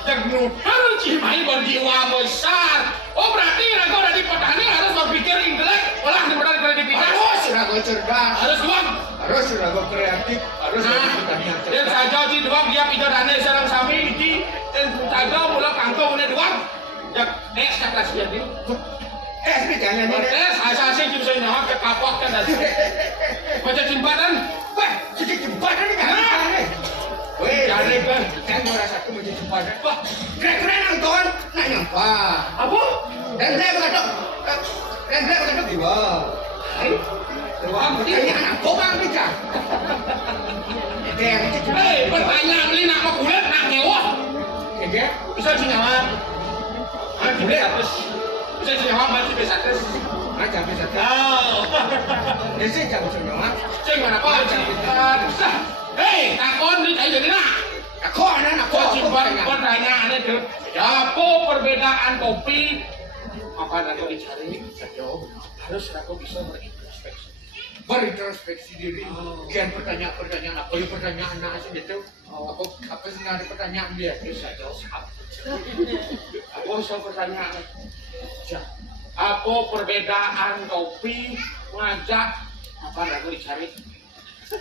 Jangan harus cimai berjiwa besar. Oh berarti raga udah di petani harus berpikir intelek. Olah sebenarnya kalau dipikir Harus rago cerdas. harus doang. Harus rago kreatif. Harus rago petani yang Dan cerdas. saja si doang dia pindah dana sarang sami iki dan saja mula kangkung ini doang. Jak tak kasih jadi. Ni jangan ni. Asasi bisa nyawa ke kapok kan tadi. Macam jembatan. Wah, sedikit jembatan ni kan? Weh, Cari kan. kan merasa tu macam jembatan. Wah, keren-keren ang tuan. Nak nampak. Apa? Dan saya berkata, dua. Doang. Bertanya anak kobang ni kan? Yang macam Hei, pertanyaan ini nak mau kulit nak nyewa. Kaya, Bisa sinyawa. Nanti bisa terus. Bisa sinyawa masih bisa terus. macam bisa tak? Oh. Jadi jangan semua. Ceng mana apa? Bisa. Hei, takon ni kayak jadi nak. Aku anak Kau aku simpan pertanyaan itu. Apa perbedaan kopi? Apa nanti dicari? Harus aku bisa berintrospeksi. berintrospeksi diri. Kian pertanyaan apa yang pertanyaan anak sih itu? Apa sih ada pertanyaan dia? Bisa jawab. Aku soal pertanyaan. Apa perbedaan kopi ngajak? Apa nanti dicari?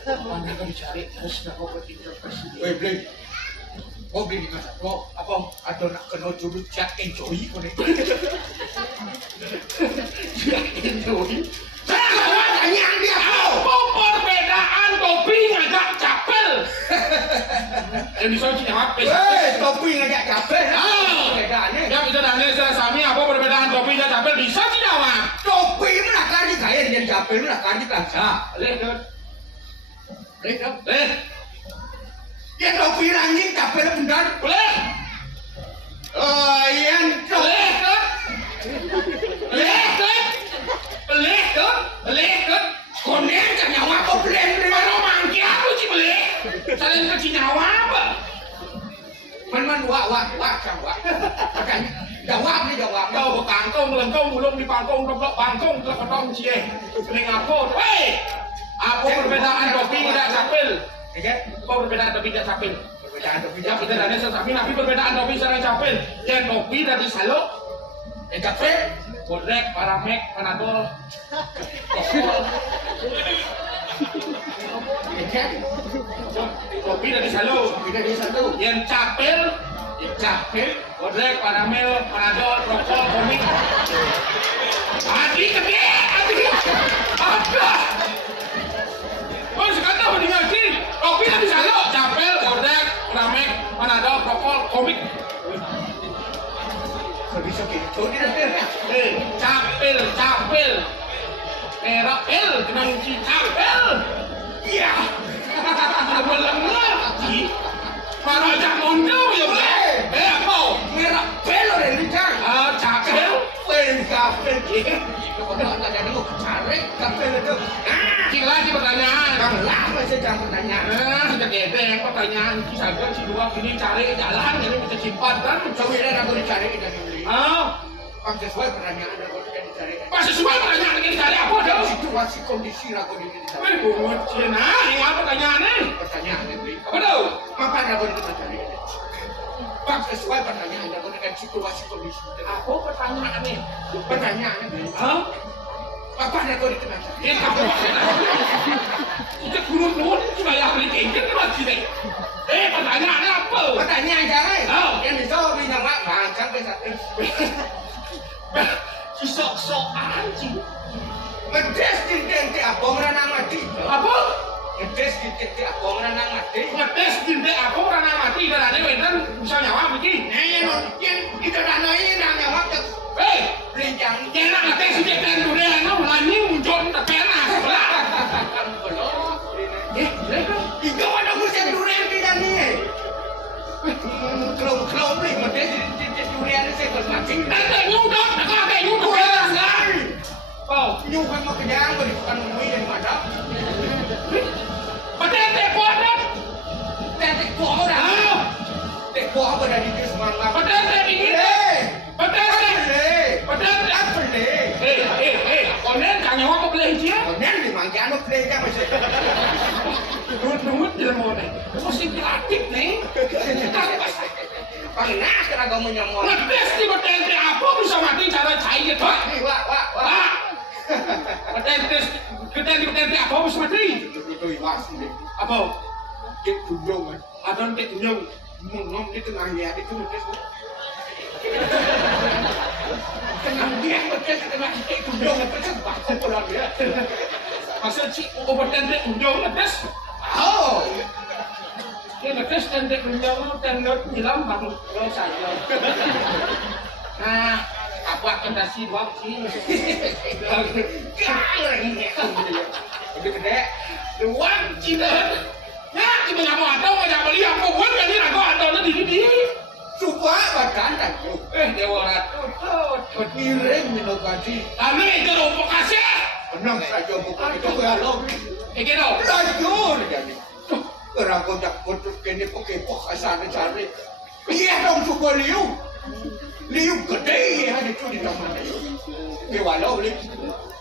Apa nanti dicari? Harus aku berintrospeksi. Weh, beli. Oh, beli di masa tua. Apa? Atau nak kena jurus chat enjoy kau ni? Enjoy. Pertanyaan dia Apa perbedaan kopi ngajak capel? Yang bisa jawab. Weh, topi ngajak capek. Ah. Perbedaannya. Yang bisa Daniel Sami apa perbedaan kopi dan capel bisa dijawab. Topi itu nak kari kaya dengan capek itu nak kari kelasa. Leh, Dut. Lihat, Leh, ya topi anjing capek itu benar. boleh. Oh, yang Leh, Dut. Leh, Dut. Leh, Dut. Leh, Dut. konen kan nyawa kau blend ni. Mana mangki aku sih boleh. Saling kecil nyawa apa? Man, wak, sang wak. Makanya, jawab ni jawab. Kau ke kangkung, lengkung, mulung di pangkung, keblok pangkung, kelekotong cie. Ini ngapo? Hei! Apa perbedaan kopi dan capel? Okey, Apa perbedaan kopi dan capel? perbedaan topi Ya kita Daniel Sami, tapi perbedaan kopi dan capel. Yang kopi dari salok, capek. bodrek, paramek, panadol. Kopi dari salok. Kita di satu. Yang capel, Capek. bodrek, panamel, panadol, rokok, komik. Adi gede, adi. Ada. Oh sekarang apa nih ngaji? Kopi dari salok, capel, bodrek, paramek, panadol, rokok, komik. Bisa gitu di dalamnya. Capel. Merah pel, kenang si capel. Iya. Belengah, si. Para jamondo ya, Bre. Apa? Merah pelo dari jang. Capel. Capek. Kalau tak ada dulu, cari capek itu. Gila sih pertanyaan. Kang lama saya jangan pertanyaan. Kita gedeng pertanyaan. Saya si dua ini cari jalan, jadi bisa simpan kan. Kemudian aku dicari dan dibeli. Kang sesuai pertanyaan aku dicari. Pas sesuai pertanyaan ini cari apa dong? Situasi kondisi aku dicari. Wih, bungut Cina. Ini apa pertanyaannya? Pertanyaan dibeli. Apa dong? Maka aku dicari. Kang sesuai pertanyaan aku dengan situasi kondisi. Apa pertanyaannya? Pertanyaannya beli. Apa ada kau di tengah? Dia kamu kita kurun supaya beli kengkeng lagi deh. Pertanyaannya apa? Pertanyaan jangan. Oh. Yang dijawab di nama bangsa besar. Sok anjing. Ngedes di tente abang rana mati. Apa? Ngedes di tente abang rana mati. Ngetes dindek aku orang mati dan ada wenten bisa nyawa begini. Yang kita rana ini nyawa ke lincang. Enak ngetes si dekan durian no lani muncul terkena sebelah. Itu ada musim durian di dalamnya. Kelom nih, ngedes di durian ini saya bermancing. Nanti nyudot, kayak nyudot kan? Oh, Nyukan mau kenyang, bukan ngomongin dari mana? petete kuat. Tetek buah dah. Tetek buah dah di semangat. Petete dingin. Petete. Konen kan nyawa kau beli dia. Konen di mangkian lo play dia masih. Nunggu dia mau nih. Masih kreatif nih. Pernah kira kamu nyamuk. Ngetes di petete apa bisa mati cara cair gitu. Wah. Petete apa bisa mati? Itu iwas ini. Apa? Dia tunjung kan. Ada yang tunjung. Ngomong di tengahnya itu ngetes. Tenang dia ngetes tengah kita tunjung ngetes bakal pulang dia. Maksud si petete tunjung ngetes. Oh. Dia ngetes tete tunjung tendot hilang bang. Kalau saja. Nah, apa kita sih waktu? Lebih gede. Luang cilet. Ya, kita nggak mau atau nggak beli apa pun kan ini aku atau nanti di. Coba badan lagi. Dewa Ratu tuh. Miring minogasi. Kami itu rumput kasih. Tenang saja bukan itu kalau. Iki dong. Lajur jadi. Orang kau tak putus kini pakai pokasan cari. Iya dong coba liu. Liu gede ya itu di taman liu. Di walau liu.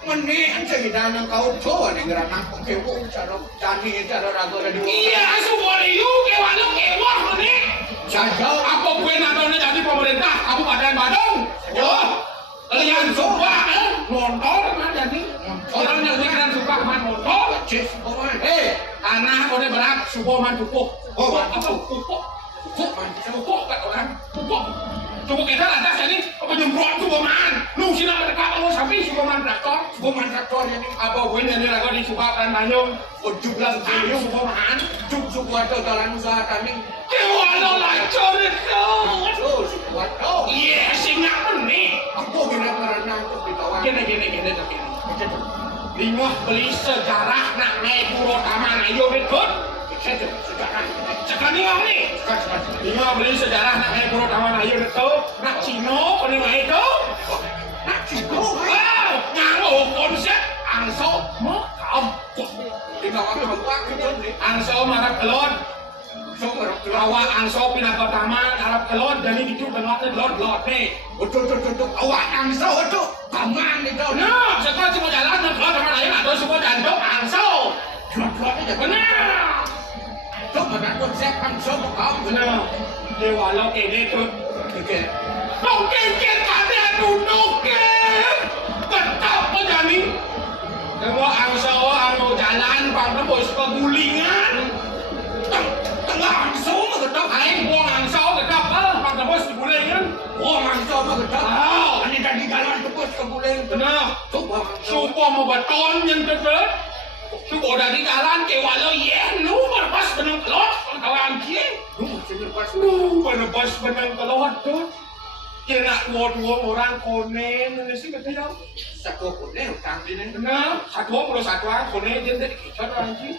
Mending cerita yang kau coba nih gerak pakai cara cani cara ragu dari. Iya, semua liu kewan kewah nih. Saja Apa gue nontonnya jadi pemerintah Kabupaten Badung? Oh, kalian suka nonton kan jadi orang yang pikiran suka man nonton. cis pemain. Tanah udah berat Suboman pupuk. Oh, Apa pupuk? Pupuk kan orang pupuk. Coba kita lantas jadi apa nyemprot Suboman. Lu sih nama dekat lu sampai Suboman traktor. Pemain traktornya nih. Apa gue jadi lagu di Sukapan Banyung. 17 Ayo triliun. Suboman. Cuk buat jalan usaha kami. Kewalau lancur itu. Terus buat kau. Iya, singa nih. Aku benar-benar nangkep di kawan. Gini. Lima beli sejarah nak naik puro taman ayo ikut. Sejarah. Sekarang nih. Lima beli sejarah nak naik puro taman ayo ikut. Nak Cino kau naik itu. Nak Cino. Wow, nganggo konsep angso makam. Di bawah kelompok itu nih. Angso marap kelon. Sumber Awak angso pindah ke taman Arab kelon jadi itu kelotnya kelot nih. betul. Awak angso itu. Taman itu. Nah, setelah semua jalan dan kelot taman ayo atau semua jantung angso. Jual-jualnya jadi. Benar. Coba nak konsep angso mau kau. Benar. Dewalau ini tuh. Oke. Mungkin kita ada dudukin. Tetap menjadi. Semua angso mau jalan pada bos pegulingan. Tengah angso mah gedap. Aing buang angso tetap pada bos pegulingan. Wah angso mah gedap. Wow. Ini tadi jalan tebus ke bulan. Benar. Coba angso. Supo mau beton yang tetep. Supo dari jalan ke walau ye lu berpas benang kelot kawan cie. Berpas benang kelot tuh. Kira dua orang konen sih betul. Satu kuning utang ini. Benar. Satu konen jadi kicau anjing.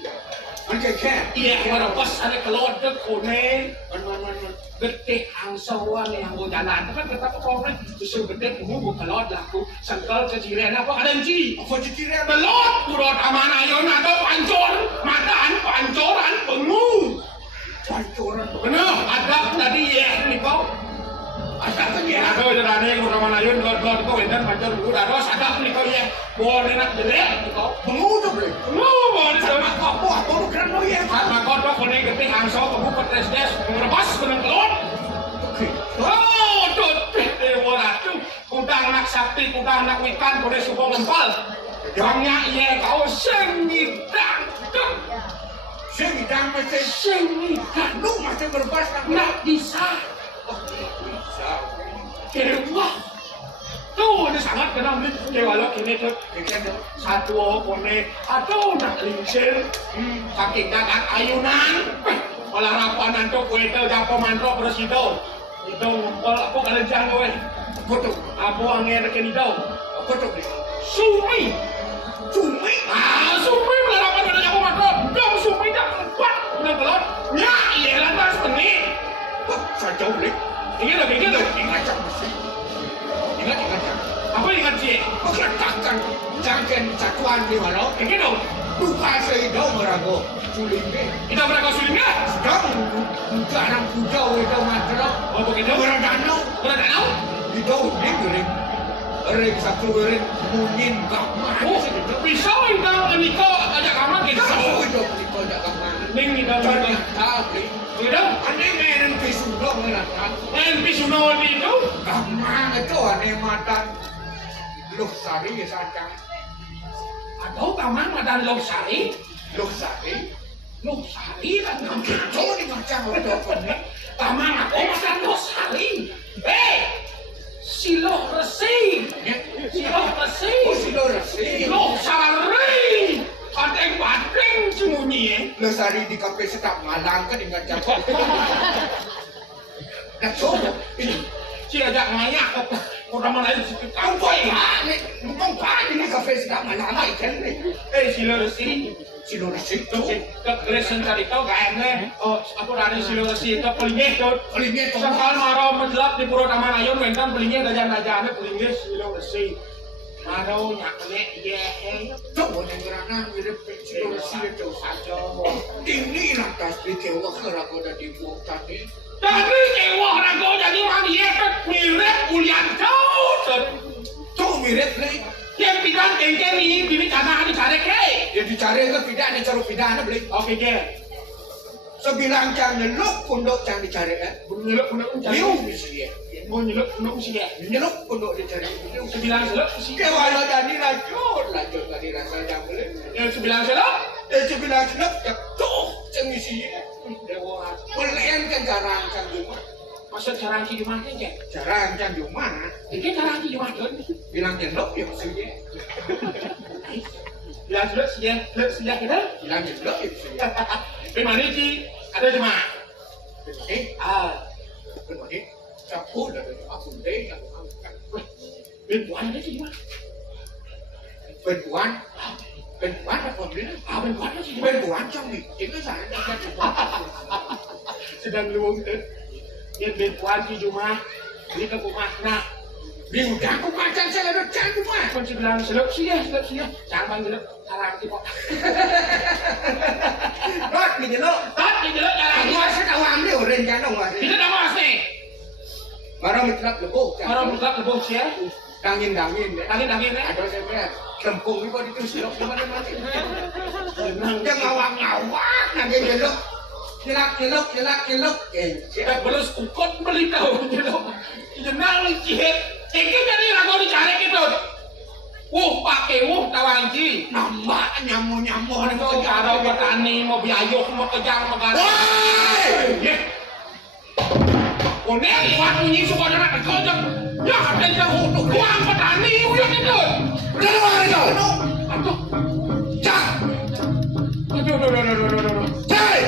Mencekek. Iya, berpas ada kelot tuh konen. Man. Gede angsawan yang mau jalan kan kita pokoknya susu gede mau kelot laku sangkal kecilan apa ada anjing. Apa cikirnya? Belot urut aman ayon atau pancor mataan pancoran pengung. Pancoran. Benar, ada tadi ya nih kau. Ada kan ya? Ada jalan yang urut aman ayon gelot kau edan pancor urut ada sadap nih kau ya. Boleh nak jelek nih kau. Pengutuk deh. Boleh sama kau. Wah, baru keren lo ya. Sama kau tuh konek gede angso kebu petres ngerebas benang kelot. Oke. Oh, tuh dewa ratu. Kudang nak sakti, kudang nak ikan, boleh subuh lempal. banyak ya kau sengidang tuh. Sengidang masih Sengidang lu masih berbas nggak bisa. bisa. Wah, tuh ada sangat kenal nih. Kalau kini tuh satu kone atau nak lingsir, saking dagang ayunan. Kalau rapanan tuh kue tuh dapat mantrok bersido. Itu ngumpul apa kerjaan gue? Foto. Apa angin rekan itu? Foto. Sumi. Cumi. Sumi melarapan ada jago mantrok. Dong sumi dah empat. Udah belum? Ya, iya lantas benih. Saya jauh lagi. Ingat dong. Ingat jangan mesti. Ingat. Apa ingat sih? Bukan takkan jangan satuan di mana. Ingat dong. Bukan saya dong merago. Sulingnya. Kita berangkat sulingnya. Sedang jarang kujau itu mantrok. Oh begitu? Berandanau. Berandanau? Itu dia gering. Gering satu gering mungkin kamar. Oh, bisa kita menikah ajak kamar kita. Oh, itu menikah ajak kamar. Ning kita Jangan tahu. Tidak. Aneh main pisu dong melatang. Main pisunol itu. Kamar itu aneh matan. Luk sari ya sancang. Atau kamar madan Losari. Luk sari. Losari kan kamar. Coba di macam itu ini. Kamar aku madan Losari. Siloh Resi. Siloh Resi. Oh, si Lorasi. Losari. Adeng-adeng semuanya. Losari di kafe sedap malang kan ingat cakap. Nah, coba ini. Si ajak ngayak. Orang mana itu Kau buat ini kafe sedap malang ikan ni. Siloh Resi. Si Lorasi itu. Kelesen cari tahu kayaknya. Oh, aku dari Siloh Resi itu pelingnya tuh. Kulitnya itu. Sekal marau menjelap di Puro Taman Ayun, wentan pelingnya gajah-gajahnya pelingnya Siloh Resi. Marau nyaknya iya. Coba yang kerana mirip si Lorasi itu saja. Ini lantas di kewah kerago dari buang tadi. Tapi cewek orang kau jadi mandi ya mirip kuliah jauh. Tuh mirip ni. Yang bilang kengkeng ini bini tanah dicari kek. Dia dicari ke pidana, cari pidana beli. Oke ke. Sebilang jangan nyeluk pondok jangan dicari Nyeluk punduk cari. Liu mesti dia. Mau nyeluk punduk sih ya. Nyeluk pondok dicari. Sebilang seluk sih. Dia walau jadi lanjut tadi rasa jangan beli. Yang sebilang seluk. Sebilang nyeluk ya tuh cengisi. Dewa. Belian kan jarang can cuma. Maksud jarang di rumah ke? Jarang can cuma. Ini jarang di rumah kan? Bilang nyeluk ya mesti dia. Bilang seluk sih ya. Seluk sih ya kita. Bilang nyeluk ya mesti dia. Di mana sih? Ada di mana? Benar capur dari aku deh. Bentuan ada sih di mana? Bentuan apa dia? Bentuan ada sih di mana? Bentuan trong nih. Itu saya tidak coba. Sedang luwung tuh. Dia bentuan di rumah. Ini ke rumah. Nah, Di udah aku macam saya ada can cuma. kon sebilang seluk sih ya. Jangan seluk. Sarang sih kok. Rot ni jelok. Ini jelek jarang. Aku masih tahu ambil orang jangan masih. Kita dah mas nih. Baru mitlak lebok. Orang mutlak lebih sih ya. Dangin ya. Dangin ya. Ada saya lihat. Lempung ni kau ditusuk di mana mana. Senang. Dia ngawak nanti jelok. Jelak. Kita belus ukot beli tahu jelek. Jenang cihet. Ini jadi ragu dicari gitu. Pakai tawanci. Nambah nyamu. Mau cara petani, mau biayuk, mau kejang, mau garang. Konek liwat bunyi suka dengan kejang. Ya, ada yang untuk uang petani, uang itu. Jadi mana itu? Aduh, Cak. aduh. Cai.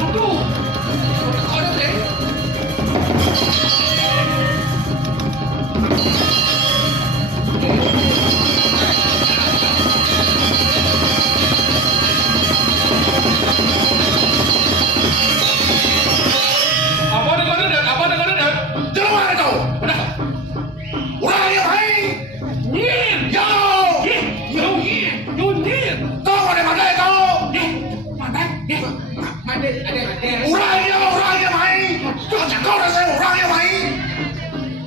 Aduh. Kau dah beli? Apa ada? Jadi mana itu? Udah. Orang yang hai. Nyin. Yo. Nyin. Kau ada mana kau? Mantan. Orang yang hai. Kau dah saya orang yang hai.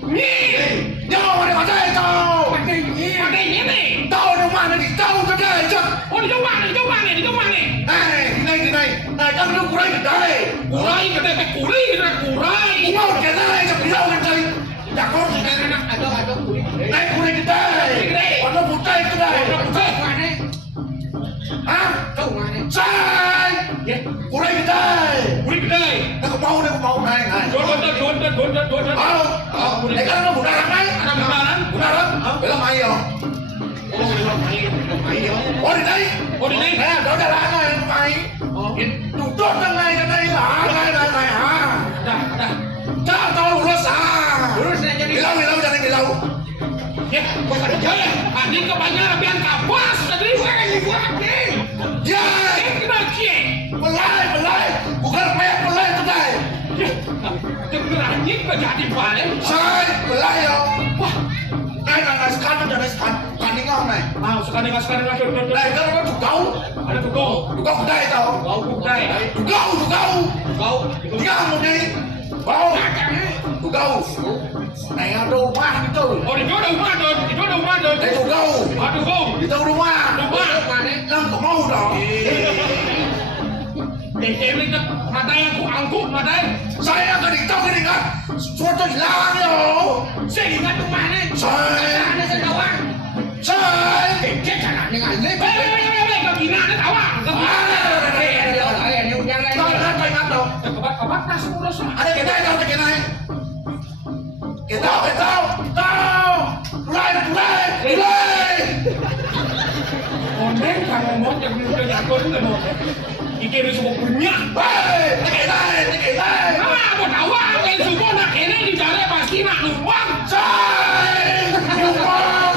Nyin. Yo ada mana kau? Mantan nih. Tahu di mana ni? Tahu ke dia? Oh, di jauh mana? Hey, di này. Nah, kan lu kurai gede. Kurai gede teh kurai. Mau kena aja bilang kan cari. Jakor sih kan enak ada kurai. Naik kurai gede. Warna putih gede. Warna putih mana? Hah? Tahu mana? Say. Kurai gede. Kurai gede. Aku mau naik. Donat. Halo. Kan ada bundaran naik. Ada bundaran? Bundaran. Belum ayo. Oh, belum ayo. Oh, di naik. Nah, udah lama yang main. Duduk kan naik naik. Dah. Tahu lurus Lurus aja nih. Bilau jangan bilau. Ya, bukan jalan. Anjing kebanyakan pian kapas. Tadi buat nih. Ya, Kenapa? belai. Bukan kayak belai itu dai. Dengar anjing jadi balik. Say, belai yo. Wah, Naik sekarang udah sekarang. Kandingan naik. sekarang. Naik kan ada tukau. Ada tukau. Tukau kedai tahu. Kau kudai. Tukau. Kau. Dia mau nih. Bau. Tukau. Naik ada rumah gitu. Oh, itu ada rumah tuh. Naik tukau. Aduh, kau. Itu rumah. Mana? Nang kau mau dong. Ini ke mata yang ku angkut mata. Saya keringkan. Suatu hilang yo. Saya ingat tuh mana? Say. Ada sekawan. Say. Cek jangan dengan lep. Kau gina ada tawang. Kau ingat dong. Kebat langsung urus. Ada kita tahu. Mulai. Onen kamu mau jadi udah jago itu mau. Ikan semua punya. Hei, kita. Mau tahu apa yang semua nak ini dicari pasti nak numpang. Say, nyumpang.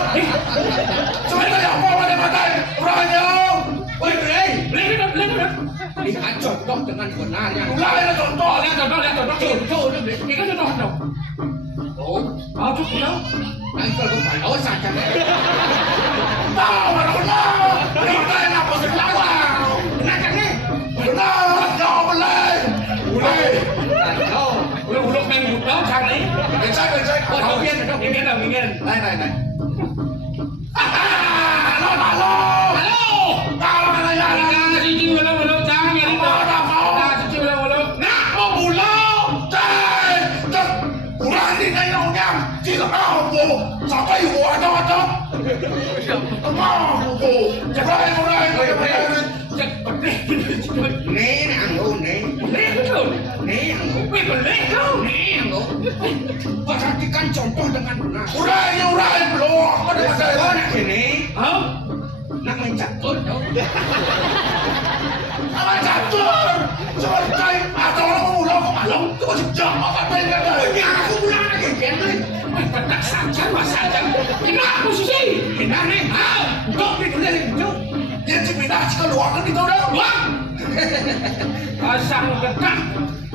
Sebentar ya, apa ada mata? Orangnya. Woi, Bre. Dikacau dong dengan benar yang. Mulai ada contoh. Lihat contoh. Ini kan contoh dong. Oh, cukup dong. Nanti kalau kalau saja. Tahu, Kita yang apa sih lawang? Benar kan nih? Benar, jauh belai. Udah main budal cari. Bencai. Oh, ingin. Naik. Halo. Kalau mana ya? Belum jangan ya. Nak mau pulau. Kurang di naik nongnya. Tidak mampu. Sampai ada. Mampu. Cerai. Perhatikan contoh dengan benar. Urai belum. Ada masalah. Ini, nak mencatur dong. Apa catur? Seperti ada orang mengulang ke malam. Itu masih jamak apa yang ada? Aku pulang lagi, Kenny. Tak saja, mas saja. Ini aku sih. Ini nih. Kok dikuliahin itu? Dia dipindah ke luar kan itu udah. Wah. Asal dekat.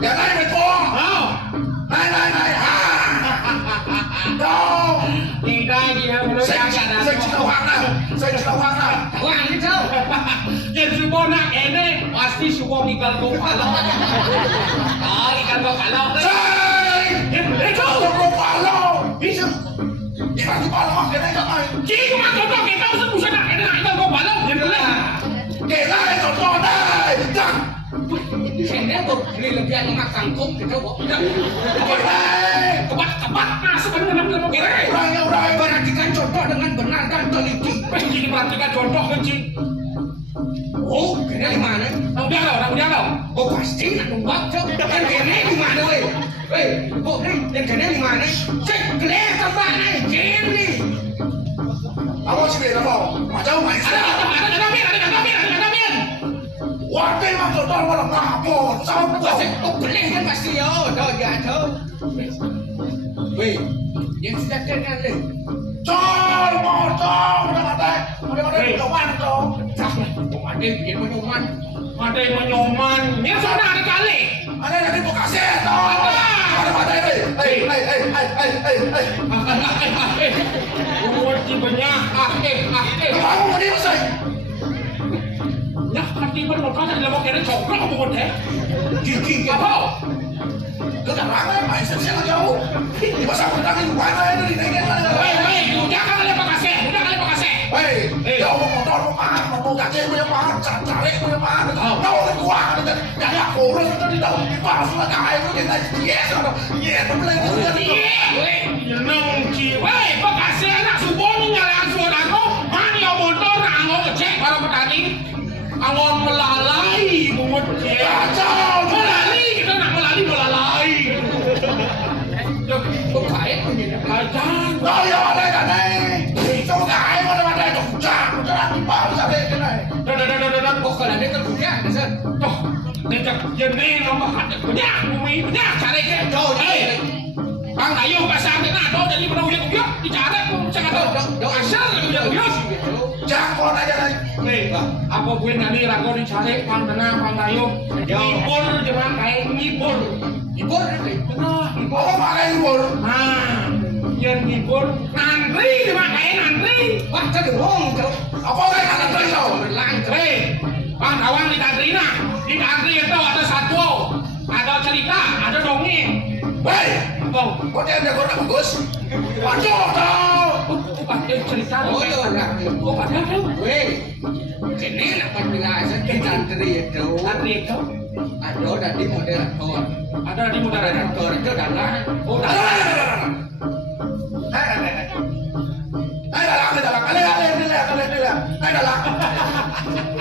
Ya naik Beko. Naik. Dong. Tidak dia belum jaga. Saya cerita warna. Wah itu. Jadi semua nak ini pasti semua ikan kalau. Ikan kalau. Itu kalau bisa. Ikan kalau kena jangan. Jika contoh kita usah bisa nak ini ikan kalau. Kena contoh deh. Jangan. Ini tuh ini lebih enak kangkung gitu kok. Kebat masuk ke dalam Urai. Perhatikan contoh dengan benar dan teliti. Jadi perhatikan contoh kecil. Oh, kena di mana? Udah lo. Oh pasti nak numpang tuh. Kan kena di mana weh? Oh yang kena di mana? Cek kena kemana nih? Kini. Kamu sih beda mau. Macam main sih. Ada kami. Waktu emang contoh malah ngapor. Sama Oh boleh kan pasti ya. Tuh. Weh, yang sudah kenal nih. Col, motong, udah mati. Udah dong. Ada yang menyoman. Ini sudah ada kali. Ada yang di Bekasi, toh. Ada mati. Tiba-tiba Kamu mau dia selesai. Ya, tiba mau kau tidak mau kena coklat kamu pun deh. Gigi apa? Keterangan main selesai jauh. Di masa pertandingan mana ini? Weh, udah kali Pak Kasih. Hei, jauh motor mau gajah punya mahal, cari punya mahal, kau kan kuat, jadi aku urus itu di dalam di pas lah kaya itu kita yes, yes, boleh nong ciwe, bekasi anak subon nyalakan suara aku, mana motor anggo ngecek para petani, anggo melalai, mengecek, kacau, melalai, kita nak melalai. Kok kaya punya kacang? kau yang ada kan coba kaya mana itu hujan di pas cari ini. Kok kalau dia terbuka, bisa? Toh, dia jenis nomor hati punya, bumi punya, cari ke, jauh, Bang Ayo pasang kena, do jadi pernah uyuk dicari, aku sangat tahu, asal uyuk. Jangkau aja nih. Nih, apa gue nanti ragu dicari, Bang Tenang, Bang Ayo, ngibur jangan kayak ngibur, tenang, Apa pakai libur? Nah, yang ngibur nantri jangan kayak nantri. Wah, jadi bohong tuh. Apa kayak kata beliau? Hei, Bang Awang di tantri itu ada satu, ada cerita, ada dongeng. Hei, Bang, kok dia ada korang bagus? Waduh, tau. ada cerita. Oh, ada tuh. Ini lah penjelasan di tantri itu. Tantri itu Ada dari moderator. ada di moderator. Moderator itu adalah Oh,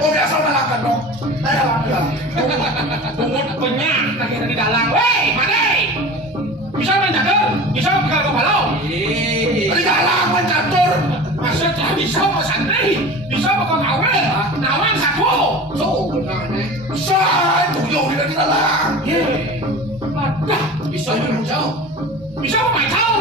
Oh biasa melakukan dong. pungut penyak lagi di dalam. Hei, Made! Bisa main catur? Bisa pegang kepala? Di dalam mencatur. Maksudnya bisa mau santri? Bisa pegang awal? Awal satu? so benarnya. Saya tuyul di dalam. Ada. Bisa minum jauh. Bisa mau main tahu?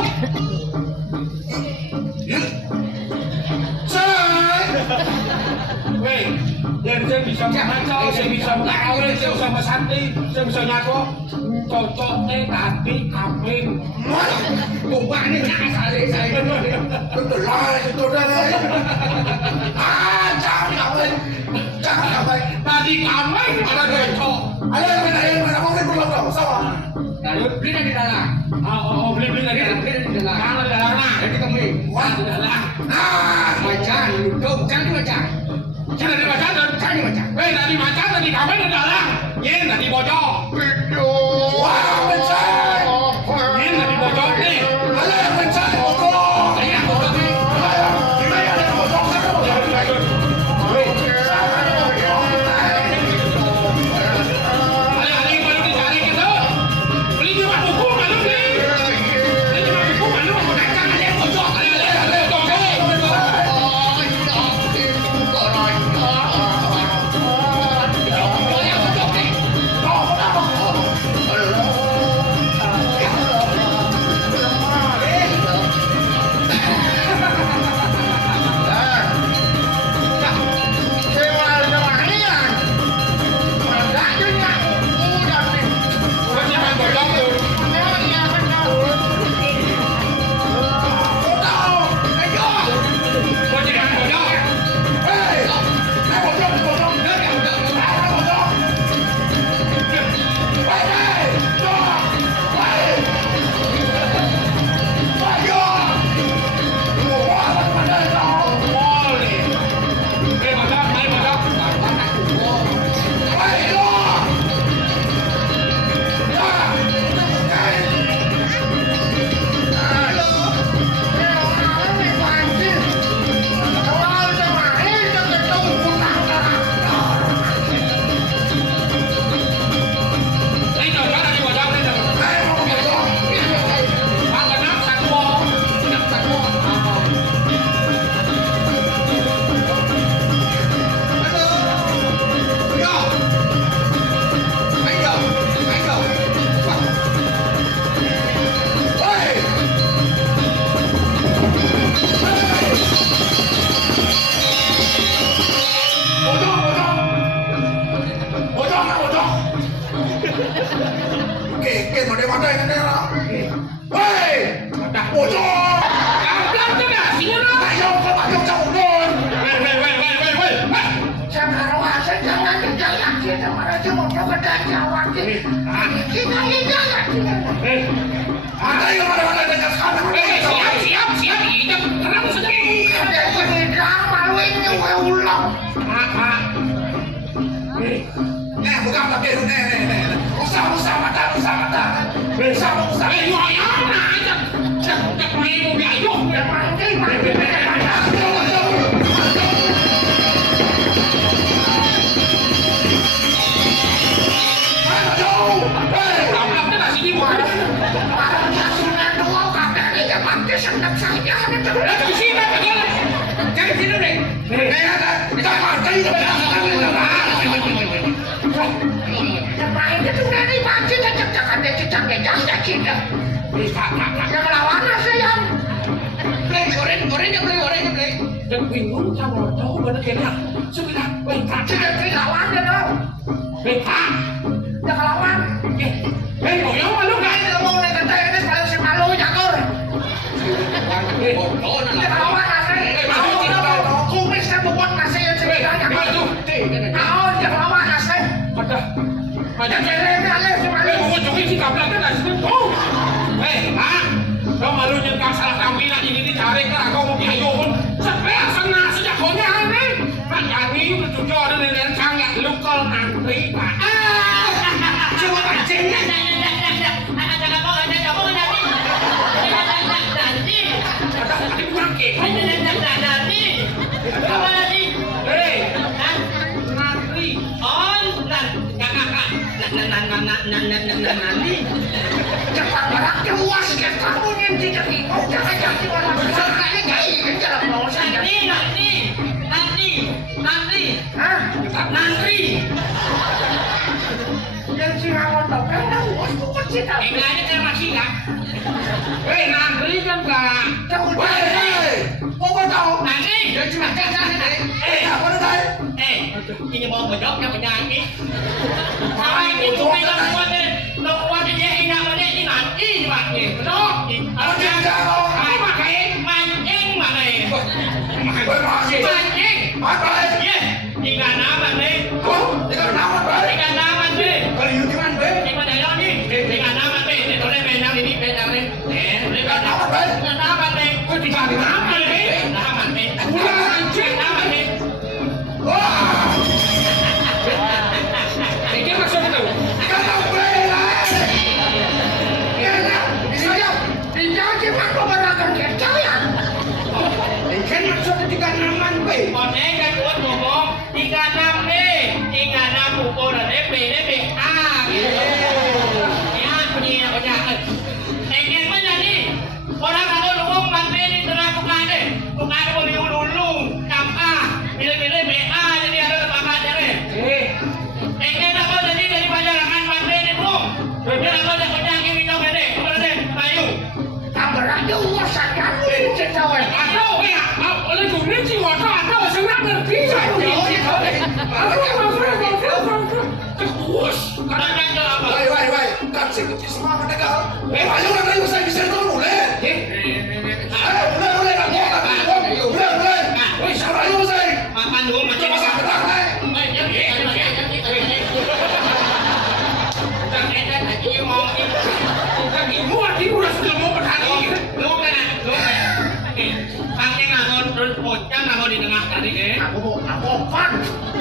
Hei, saya bisa mengacau, saya bisa mengawal, saya bisa mesantri, saya bisa nyako. Cocoknya tadi kambing. Bukan ini asal saya. Betul lah itu dah. Jangan ngapain. Jangan ngapain. Tadi kambing ada cocok. Ayo mana mau pulang dong sama. Lalu beli di dalam. Oh, beli tadi. Beli di dalam. Kalau di dalam nah. Jadi kami. Wah, di dalam. Macan, duduk, jangan macan. Jangan di macan dan Jangan macan. Hei, tadi macan tadi kambing di dalam. Yen tadi bojong. Wah, pencet. Yen tadi bojong nih. Ayo pencet pokok. Ini aku tadi. Ali baru dicari gitu. Beli cuma buku malu nih. Beli cuma buku malu mau macan ada yang bojong. Ali bojong. Jangan bojong tuh. Jangan bojong. Boleh. Bojong, main bojong. Ini cocok tadi bojong nih. Bang kenap satu. Oke, mana yang ada? Hei, bocor! Jangan tuh dah, sini dong. Ayo, jauh dong. Weh. Ada yang mana dengan sekarang? Siap. Kenapa sedang? malingnya gue ulang. Pak. Bukan pakai usah mata. Ayo aja. Cek main mobil ayo. Bingung sama tahu bener kena. Sudah, Pak. Tidak lawan dia dong. Pak. Jangan lawan. Yang malu kan ngomong dengan saya ini paling si malu jagur. Jangan lawan asli. Kumisnya buat nasi yang sebagainya. Kau jangan lawan asli. Ada kele si malu. Ujungnya si kablangnya nasi. Pak. Kau malu nyengkang salah kampilan ini dicari ke kau mau biayo pun. Saya senang sejak kau nyari. Pak Yani cucu ada dengan sangat lokal nanti Pak. Coba pancingnya. Ada kurang kepo. Apa lagi? Nanti. Oh, nanti. Cepat beraknya luas ke kamu yang tidak ikut. Jangan jadi orang besar kayak gini. Jangan mau saya. Nanti. Hah? Nanti. Yang si Rawon tau kan dah luas bukan sih tau. Enggaknya saya masih kan. Nanti kan kak. Mau tahu? Nanti. Dia cuma jangan nanti. Apa tu tadi? Ini mau bojoknya penyanyi. Apa ini cuma yang buat dia ingat mana ini nanti maknya. Betul? Kalau dia jauh. Apa kain? Mancing mana? Mancing. Apa? Yes. Ikan apa ni? Ikan apa ni? Kalau you cuman be. Ikan apa ni? Ikan apa ni? Boleh benar ini benar ni. Ikan apa ni? Kau tidak apa ni? Apa ni? Mancing apa ni? Wah. Ini maksud itu. Ikan apa ni? Ikan cuma kau berakan kecil ya. Ikan maksudnya ikan aman be. Konek kan buat ngomong ikan apa? Ikan apa pun ada be. Ya punya banyak. Ikan mana ni? Orang kalau ngomong bantai ni terang tukar ni. Tukar boleh ulung, kamah, bila-bila BA jadi ada apa jadi. Ikan apa jadi dari pajarangan bantai ni belum? Dia apa dah kodang ini tahu ni? Apa ni? Ayu. Kamera dia uasan kan ni cakap. Tahu ya? Oleh tu ni si wata tahu senang ngerti. Wai. Kan sikit semua mereka. Ayo orang lain usah bisa tahu boleh. Boleh. Woi, siapa ayo usah. Makan dulu macam masak petang. Ibu sudah mau berhari. Lu kan. Pakai ngangon terus pocang nggak mau di tengah tadi Aku kan.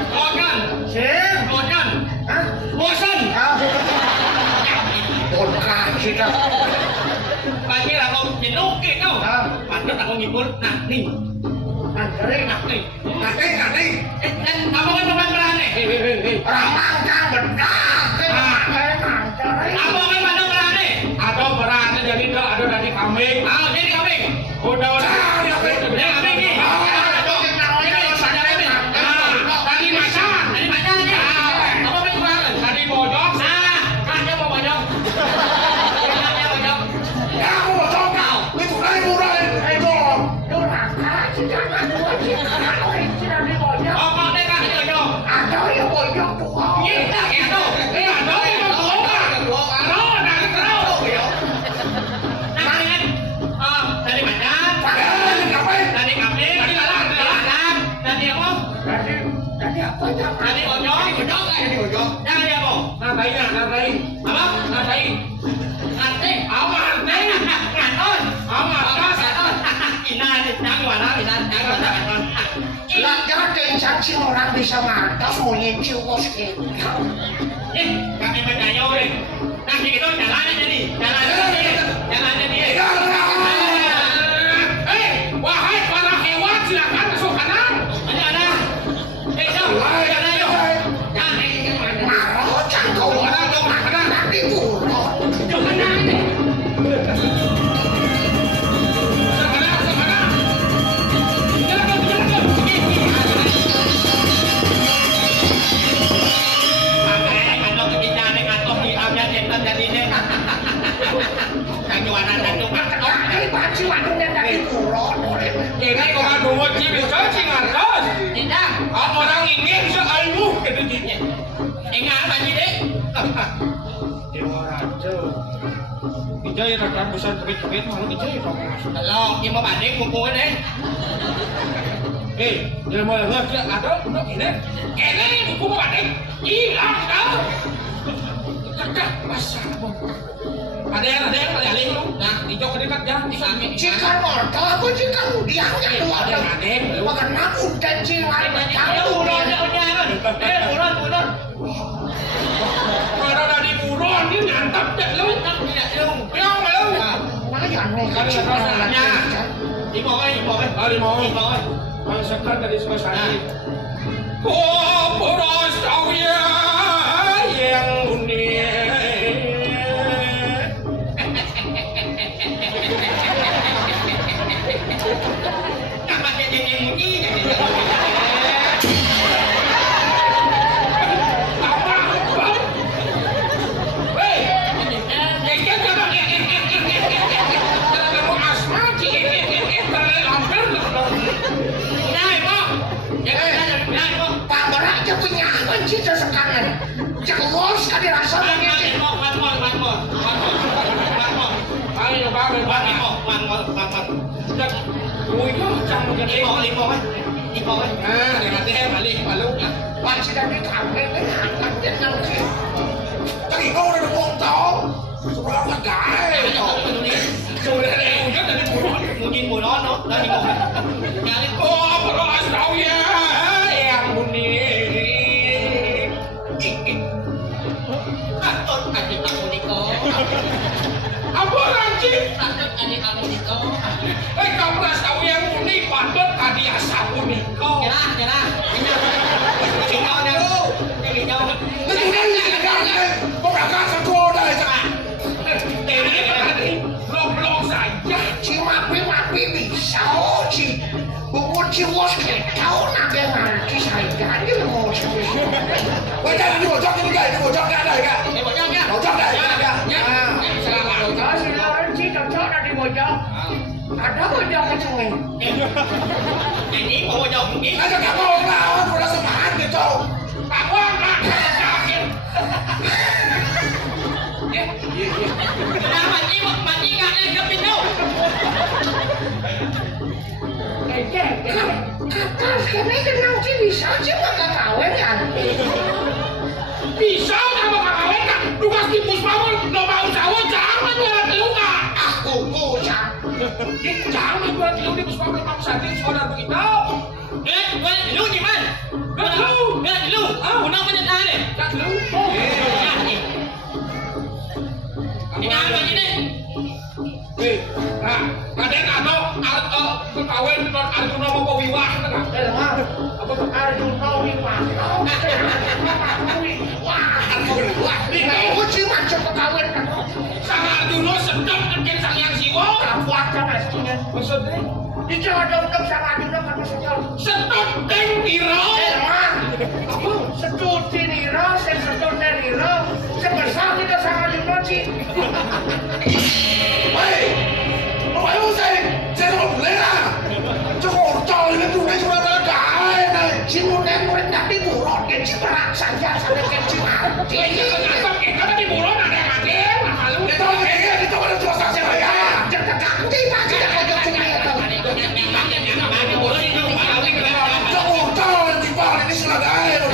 Bosan. Hah? Bosan. Bosan kita. Pagi lah kau jenuh kau. Pagi tak kau ngibur nanti. Nanti. Dan kamu kan bukan berani. Ramang kan benar. Kamu kan mana berani? Atau berani jadi ada dari kambing. Jadi kambing. Udah. Kambing ni. Tadi macam. Apa betul? Tadi bodok. Kan dia mau bodok. Ya aku bodok kau. Murah. Bodok. Jangan buat kita. Oh, kau ni kan bodok. Ada yang bodok tu. cing orang bisa mantas mau nyincil bos kita. Kami percaya oleh nanti itu jalannya jadi jalannya dia. Wahai para hewan silakan masuk kanan. Ada. Marah cangkau orang dong nanti buruk. Ini orang dua ciri cacingan kan? Tidak. Orang ingin seayu itu jinya. Ingat apa jadi? Dewa Raja. Ijai rakan besar kebit-kebit malu ijai dong. Kalau dia mau banding kumpul deh. Dia mau lihat dia ada untuk ini. Ini buku mau banding. Hilang dah. Kakak masa apa? Ada yang alih lu. Nah, dijok dekat jangan disami. Jika mortal aku jika mudiannya dua ada. Makan aku dan cilan Tahu buron. Kalau dari buron ini nyantap deh lu. Piang lu. Lumayan nih Kan rasanya. Imo. Ang sakit dari suasana. Oh, boros tahu ya yang unik. Apa jadi yang unik? Cita sekarang, jelos kan dirasa begini. Masih dari kafe kan jenang sih. Tapi kau udah bontong, seberang legai. Sudah ada yang udah dari buron, mungkin buron, no? Dari buron. Jadi kok beras tahu ya yang unik. Atot adik aku niko. Apa lagi? Atot adik aku niko. Kamu ras tahu yang unik, patut tadi asaku niko. Nyerah. Tinggal dulu. Pedagang sekolah itu. Blok saja. Mapi bisa sih. Bukan ciwos tahu naga nanti saya jadi mau sih. Wah jangan dibocok ini guys, dibocok nggak ada ya? Bocok nggak ya? Kalau sudah orang sih cocok ada dibocok. Ada bocok kecil. Ini mau bocok ini. Ada nggak mau lawan, udah semangat gitu. Awang sakit. Mati nggak ada ke pintu. Atas kami kenal sih bisa sih nggak kawin kan? Bisa sama kawin kan? Tugas di Puspamun, lo mau jauh jangan jualan telur nggak? Aku kucang. Jangan jualan telur di Puspamun, kamu saking saudara begitu. Jualan telur di mana? Jualan telur. Undang menyetar deh. Jualan telur. Ini apa ini? Raden atau kekawin non Arjuna mau wiwah kan? Apa tuh Arjuna wiwah? Wah, ini kucing macam kekawin kan? Sang Arjuna sedang dengan sang yang siwa. Kuat kan maksudnya? Maksudnya? Itu ada untuk sang Arjuna kan maksudnya? Sedang Niro. Sedut Niro, sedut Niro, sebesar kita sang Arjuna sih. Hei, apa yang saya? Saya mau beli lah. Cukup coy itu cuma ada nih. Si muda nak diburon, si berat saja sampai kecil mati. Kalau diburon ada yang mati, malu. Itu ada cuma saksi saya. Jangan ganti pasti ada cuma itu. Cukup coy di bawah ini sudah ada.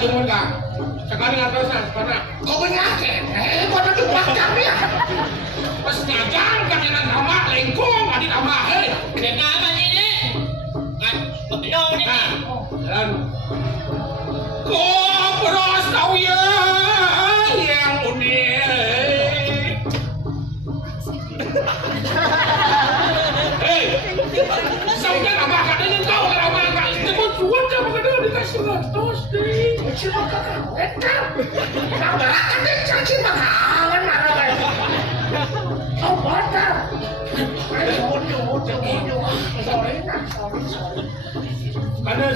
Jumur ka. Sekali ngatosan, pernah. Kau penyakit, pada tuh makan ya. Pas ngajang kan yang nama lengkung, adik nama Dengan apa ini? Kan betul ni. Dan kopros kau ya yang unik. Hei, sampai nama katanya kau nama kau itu pun cuan jangan kena dikasih ngatos deh. Cuma kakak, kau berangkat deh, caci makanan mana lagi? Kau batal. Sorry.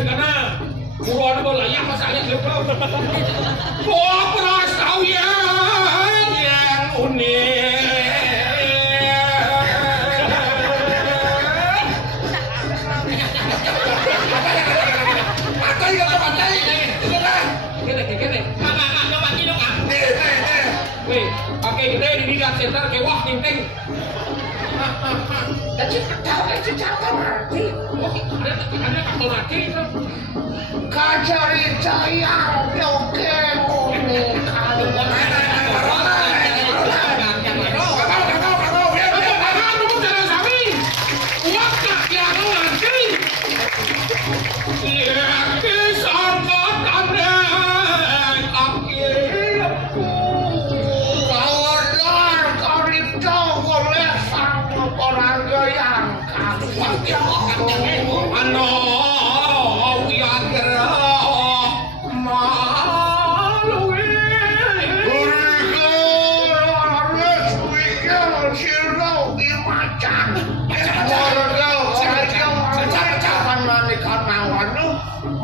Karena buruan apa layak masalahnya kau. Kopros kau ya yang unik. Pakai kau pakai. Kene. Mak, kau mati dong ah. Weh, pakai gede di liga center kayak wah ting. Jadi kau mati. Ada kartu mati itu. Kacari cayang yoke unik kali.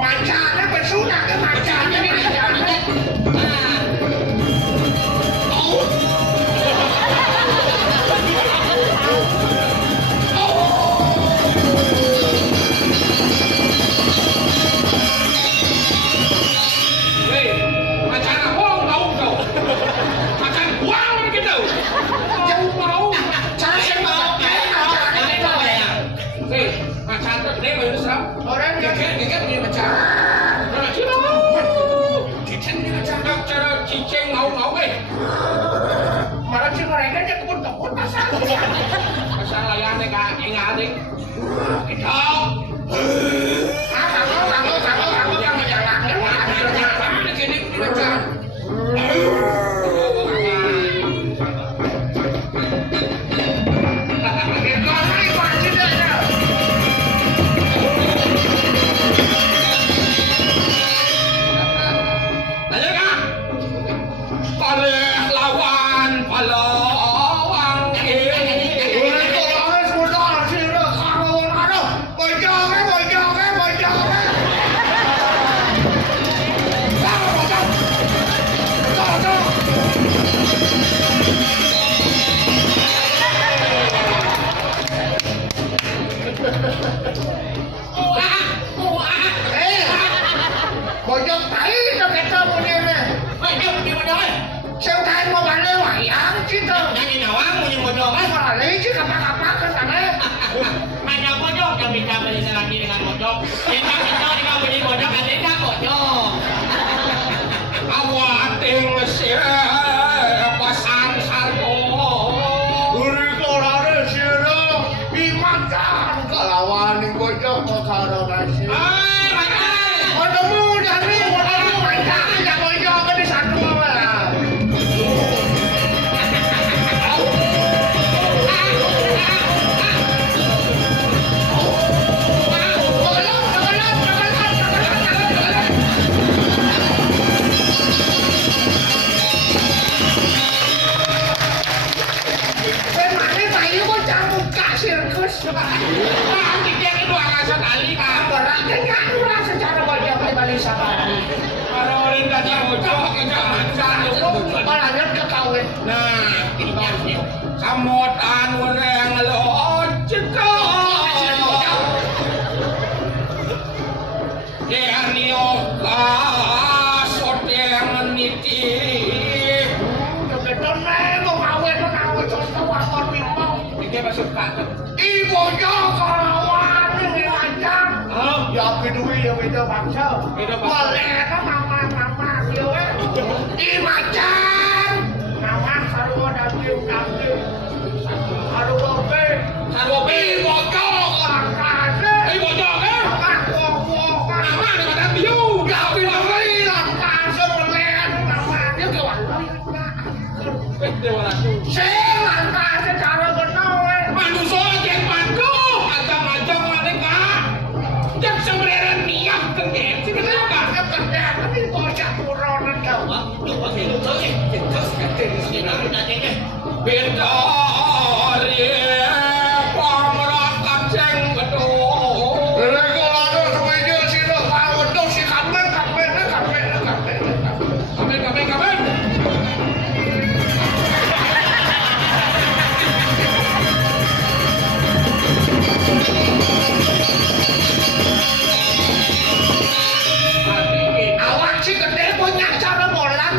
Macamnya bersunat ke macamnya ni macamnya. Orang gigit ni macam. Cara cicing ngau Malah si mereka je kebun pasal. pasal layane ka ingating kita Kamu jangan. kene macam Bojong tai tu kita punya ni. Siapa tahu mau balik wayang kita. Nyanyi nawang punya bodong kan? Malah lagi kapan ke sana. Mana bodong yang bisa beli lagi dengan bodong? Kita dengan beli bodong ada tak bodong? awating pasang sarko Uri korare sira imakan kalawan ning bojong karo nasi. Ketemu jadi ketemu mereka yang bojong di satu malam. Samot anu reng lojeko Dernio soteng niti Iki masuk kantor Ibu kalawan ini lancar. Ya bidui ya beda bangsa. Beda bangsa. Boleh kan mama dia. Imacan. Nama sarua daging. Sarua be. Sarwa pi bojong. Langkase. Bojong kan? Nama ni kata tiu. Tapi namai. Langkase melen. Namanya kewalan. Dewa ratu. Langkase cara benar. Manusia yang mandu. Ajang-ajang ada kah? Jak sebenarnya niat kendem. Sebenarnya Tapi bocah buronan kau. beda rie pamrat kaceng betul. Regulado semuanya sih lo tahu tuh si kamen. Kamen. Awak sih gede punya cara molan.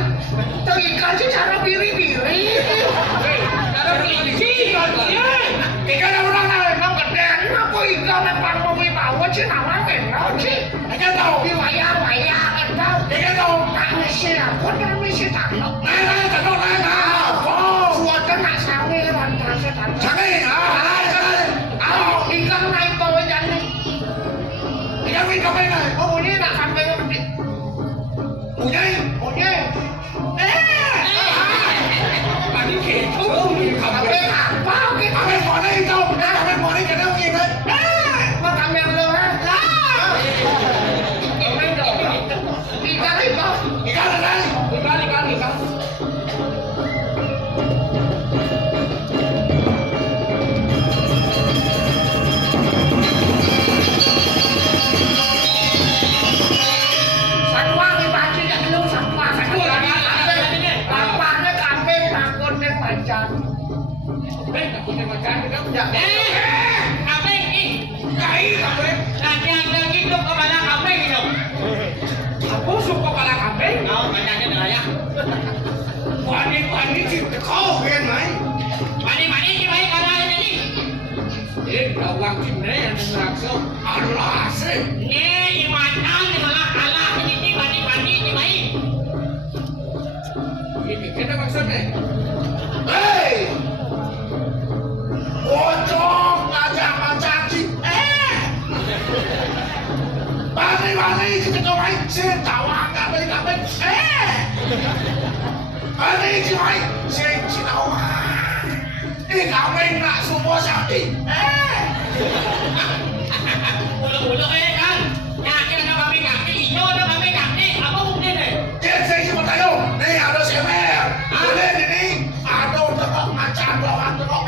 Terikat sih cara biri-biri. Ada beli sih, Ikan orang lain mau gede. Apa ikan lepas mau bawa sih namanya kenal sih. Ikan tahu wayang kan tahu. Ikan tahu misi apa misi tanah. Buat kena sange rantase tanah. Sange, Ikan naik bawa jadi. ikan win kamen na. Oh ini nak sampai gede. Punyai, tadi gitu. Sampai apa? Oke. Kamen monai itu, kamen monai kena win kan. Mau kamera lo ha? Ikan itu. Ikan ada. Ikan. Satwa ni baci kat lu satwa. Lampahnya kambing takut dia panjang. Punya macan kita punya. Kambing ni. Kai kamen. Lagi hidup kepada kambing hidup. Aku suka kepala kambing. Kau macamnya neraya. Mani sih kau kan mai. Mani gimana kalau ini? Bawang cimne yang ngerakso. Allah sih. Ni imanan ni malah kalah ini mani gimana? Ini kita maksudnya. Hei. Bocong ngajak macaci. Bani kita kau main tawa kambing. Bani si tawa. Ini kambing nak semua sakit. Ulu kan? Nak kira kambing hijau ada kambing apa mungkin ni? Dia saya cuma tahu. Ni ada semer. Boleh ini ada tengok macan bawang tengok.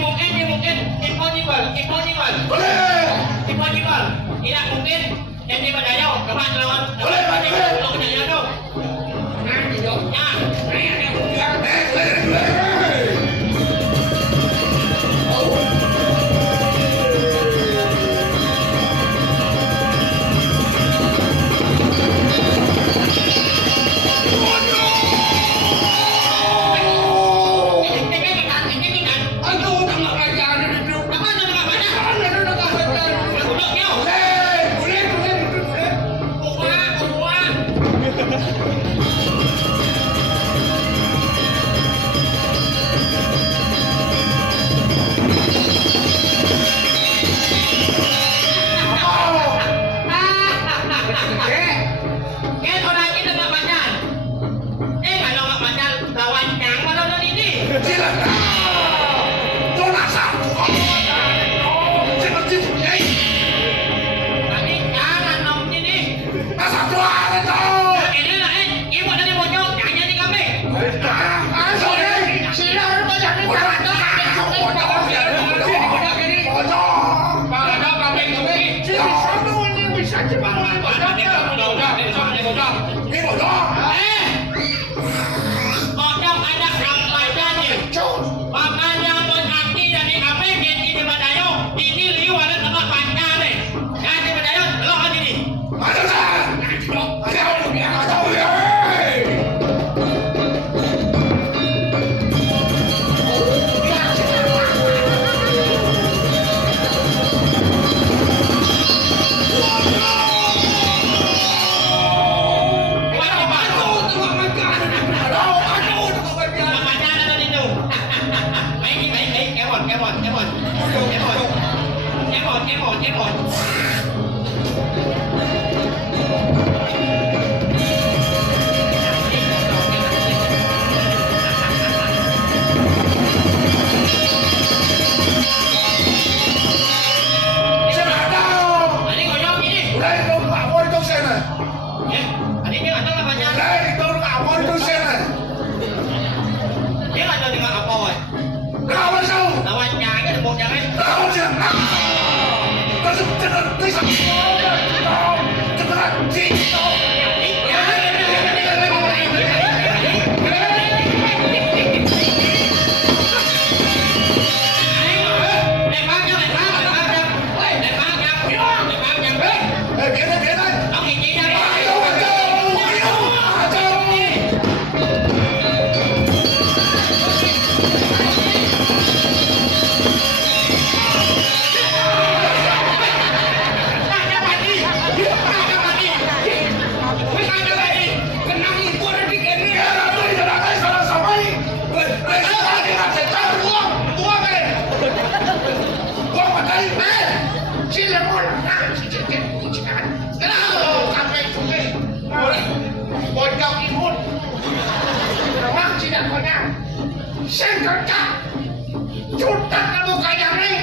Mungkin impossible. Boleh. Tidak mungkin yang di Badayau kapan lawan? Boleh. Kalau Badayau tu. Aduh, tengah kerjaan itu. Ada Sing cocok. Cutak kamu kayak nih.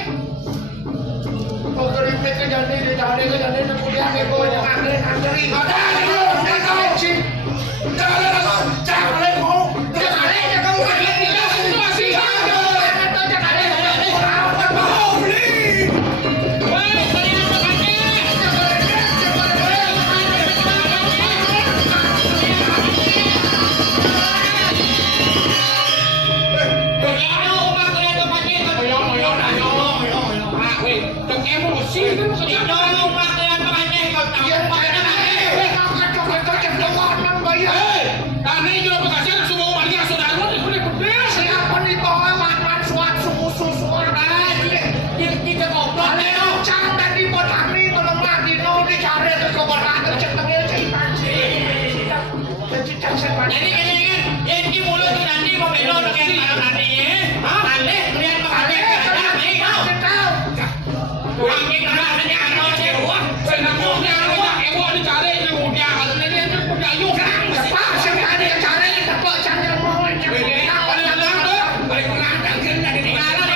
Kok keripik ke jadi kuliah ke kau yang antri. Ada itu, ada sih. Jangan aku, jangan mau. Jangan kamu ini masih ada. Jangan mau beli. Woi, kalian jadi ini mulut nanti mau belok kayak mana nantinya? Balik kalian balik. Wangi kerasnya ada di luar. Senangnya ewa dicari di muda. Ini muda yuk. Pak, sini ada yang cari. Pak, jangan mau. Balik mengadang kena di negara.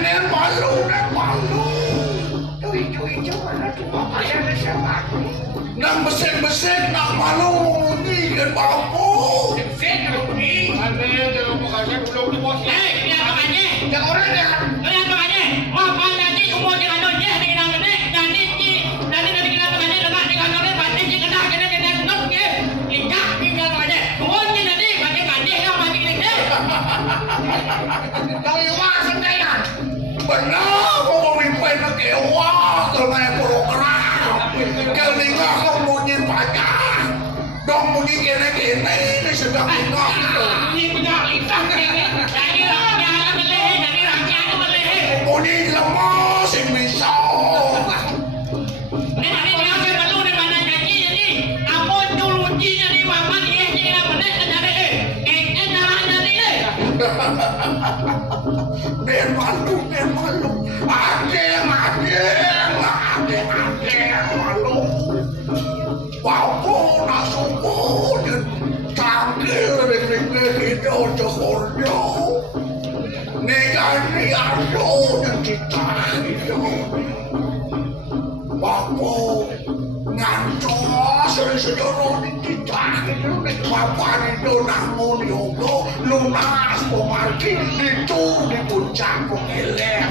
Nen malu. Cuy mana tuh bapaknya ada siapa? Nang besek nak malu ni kan bapakku. Sing ni. Ada jangan makanya belum di bos. Lihat makanya. Yang orang dia Lihat makanya. Apa nanti umur dengan nonnya dengan nonnya nanti kita makanya lepas dengan nonnya pasti kita kena not ke. Lihat tinggal makanya. Umurnya nanti mati yang mati kita. Kau iwa sendirian. Benar, kau mau mimpin ke iwa ke main program. Kau tinggal kau bunyi banyak. Dong bunyi kene ini sedang tinggal itu. Ini punya lisan ini. Jadi rakyat meleh, jadi rakyat meleh. Bunyi lemah sing bisa. Ini saya perlu di mana nyanyi jadi. Ampun dulu jadi mama dia jadi apa nih jadi caranya nih. Biar malu. Adeng malu. Bapu nasuku dan cangkir ring itu cekornya. Negani ado dan kita itu. Bapu ngancos sering-sering di kita itu. Bapak itu namun yogo lunas pemarki itu di puncak pengelek.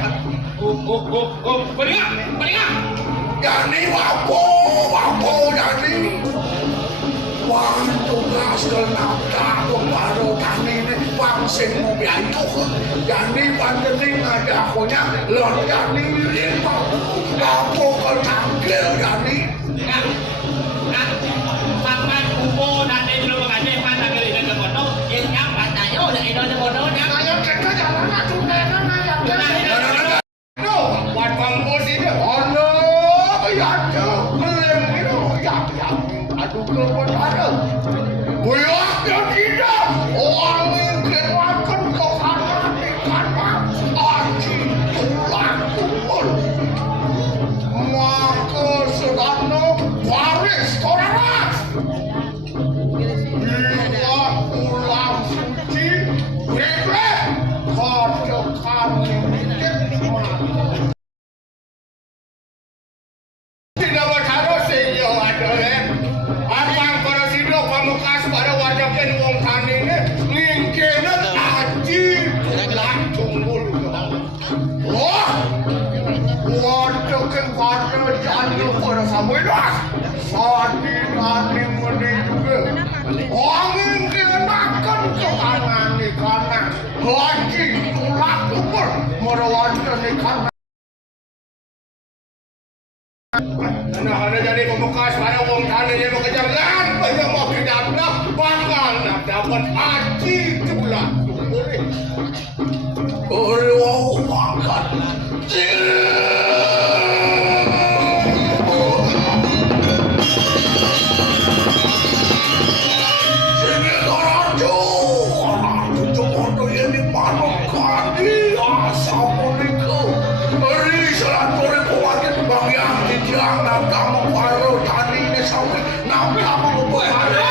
Beringat. Yani wapo yani wang tugas kenapa baru kami ini pangsing mobil itu yani panjang ada akunya lor yani lima wapo ketangkil yani Papan umum nanti dulu makanya mana kali dengan bodoh yang katanya udah itu bodohnya. ayo kita jalan atuh nenek yang Buat kampus ini. ono ya kelem itu ya aduh kebenaran buyaknya tidak orang yang makan ke kanan di kanan aji tulang kubur maka sedano waris koranas bila ulang suci regret kode kami tidak berharus sih ada abang para sido pamukas pada wajah wong kanine ngingkena aji tulang tunggul wah wajah pada jangan pada samudah sadi nani meni juga angin kenakan ke kanan di kanan aji tulang tunggul merawatnya di kanan. Anak-anak jadi pembekas pada wong tanah yang bekerja banyak mau tidak bakal dapat aji Ulah. Ore wau makan. Sini karajo, orang cucu yang dimanukan di asam mereka. Eri selatori pewakin bagian dijang dan kamu baru tadi ini sampai nampak kamu berada.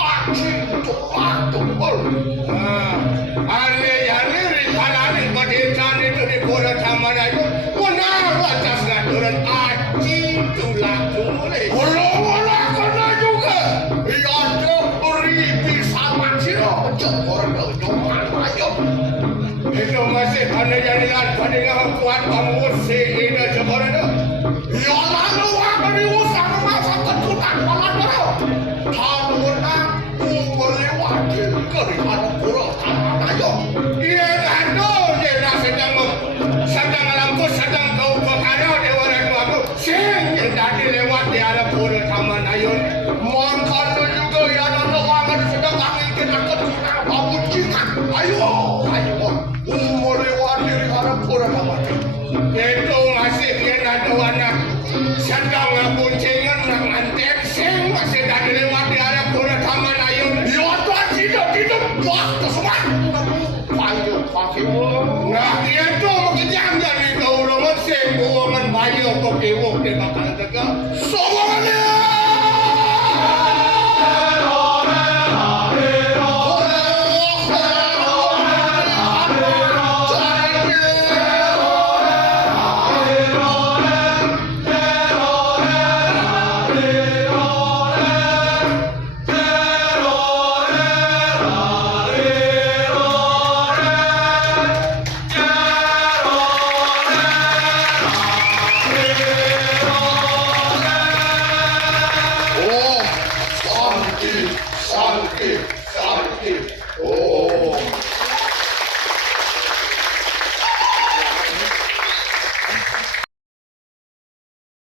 Aci, tuh, Sana jadilah tandingan kuat kamu sehingga jebol itu. Ya lalu apa diusah masa ketutan paman baru. Tanurang melewati kerihara pura tanah ayo. Iya kado dia sedang lampu sedang kau berkara dewa ratu aku. Sing tadi lewat di ada pura taman ayun. Makanya juga ya ada ruangan sedang angin kena ketutan pamucingan. Ayo, ayo. Melewati kerihara pura tanah ayo. Itu masih dia ada anak sedang ngabuncingan nang anten sing masih tadi lewat di ada pura taman ayun. Ya tuan tidak waktu semua. Ayo pakai Nah dia tu makejang jadi kau orang sing buangan bayu kau kewok dia bakal tegak. soalnya. Oh, Santi.